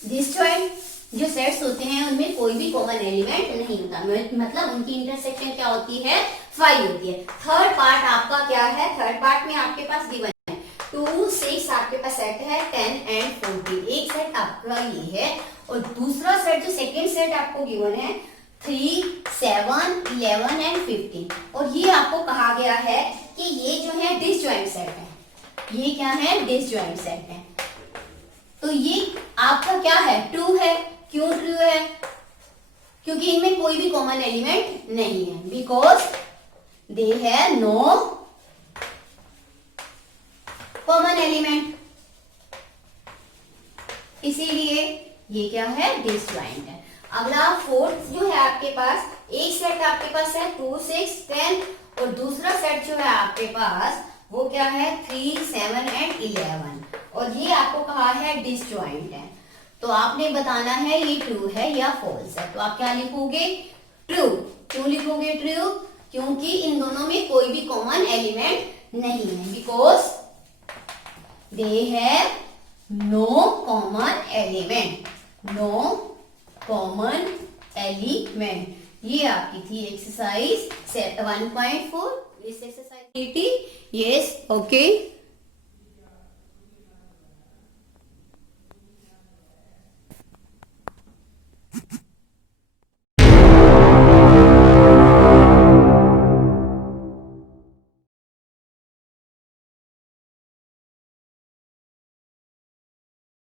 डिसजॉइंट जो सेट्स होते हैं उनमें कोई भी कॉमन एलिमेंट नहीं होता, मतलब उनकी इंटरसेक्शन क्या होती है, 5 होती है। थर्ड पार्ट आपका क्या है, थर्ड पार्ट में आपके पास गिवन है 2 6 आपके पास सेट है 10 and 14, एक सेट आपका ये है और दूसरा सेट जो सेकेंड सेट आपको गिवन है 3 7 11 and 15, और ये आपको कहा गया है कि ये जो है डिसजॉइंट सेट है, ये क्या है, डिसजॉइंट सेट है। तो ये आपका क्या है, ट्रू है। क्यों ट्रू है, क्योंकि इनमें कोई भी कॉमन एलिमेंट नहीं है, because they have no common element, इसीलिए ये क्या है, डिसजॉइंट है। अगला फोर्थ जो है आपके पास, एक सेट आपके पास है 2 6 10 और दूसरा सेट जो है आपके पास वो क्या है 3 7 एंड 11 और ये आपको कहा है डिसजॉइंट है। तो आपने बताना है ये ट्रू है या फॉल्स है। तो आप क्या लिखोगे, ट्रू। क्यों लिखोगे ट्रू, क्योंकि इन दोनों में कोई भी कॉमन एलिमेंट नहीं है, because they have no common element, no common element. ये आपकी थी एक्सरसाइज 1.4। इस एक्सरसाइज 80। Yes, okay.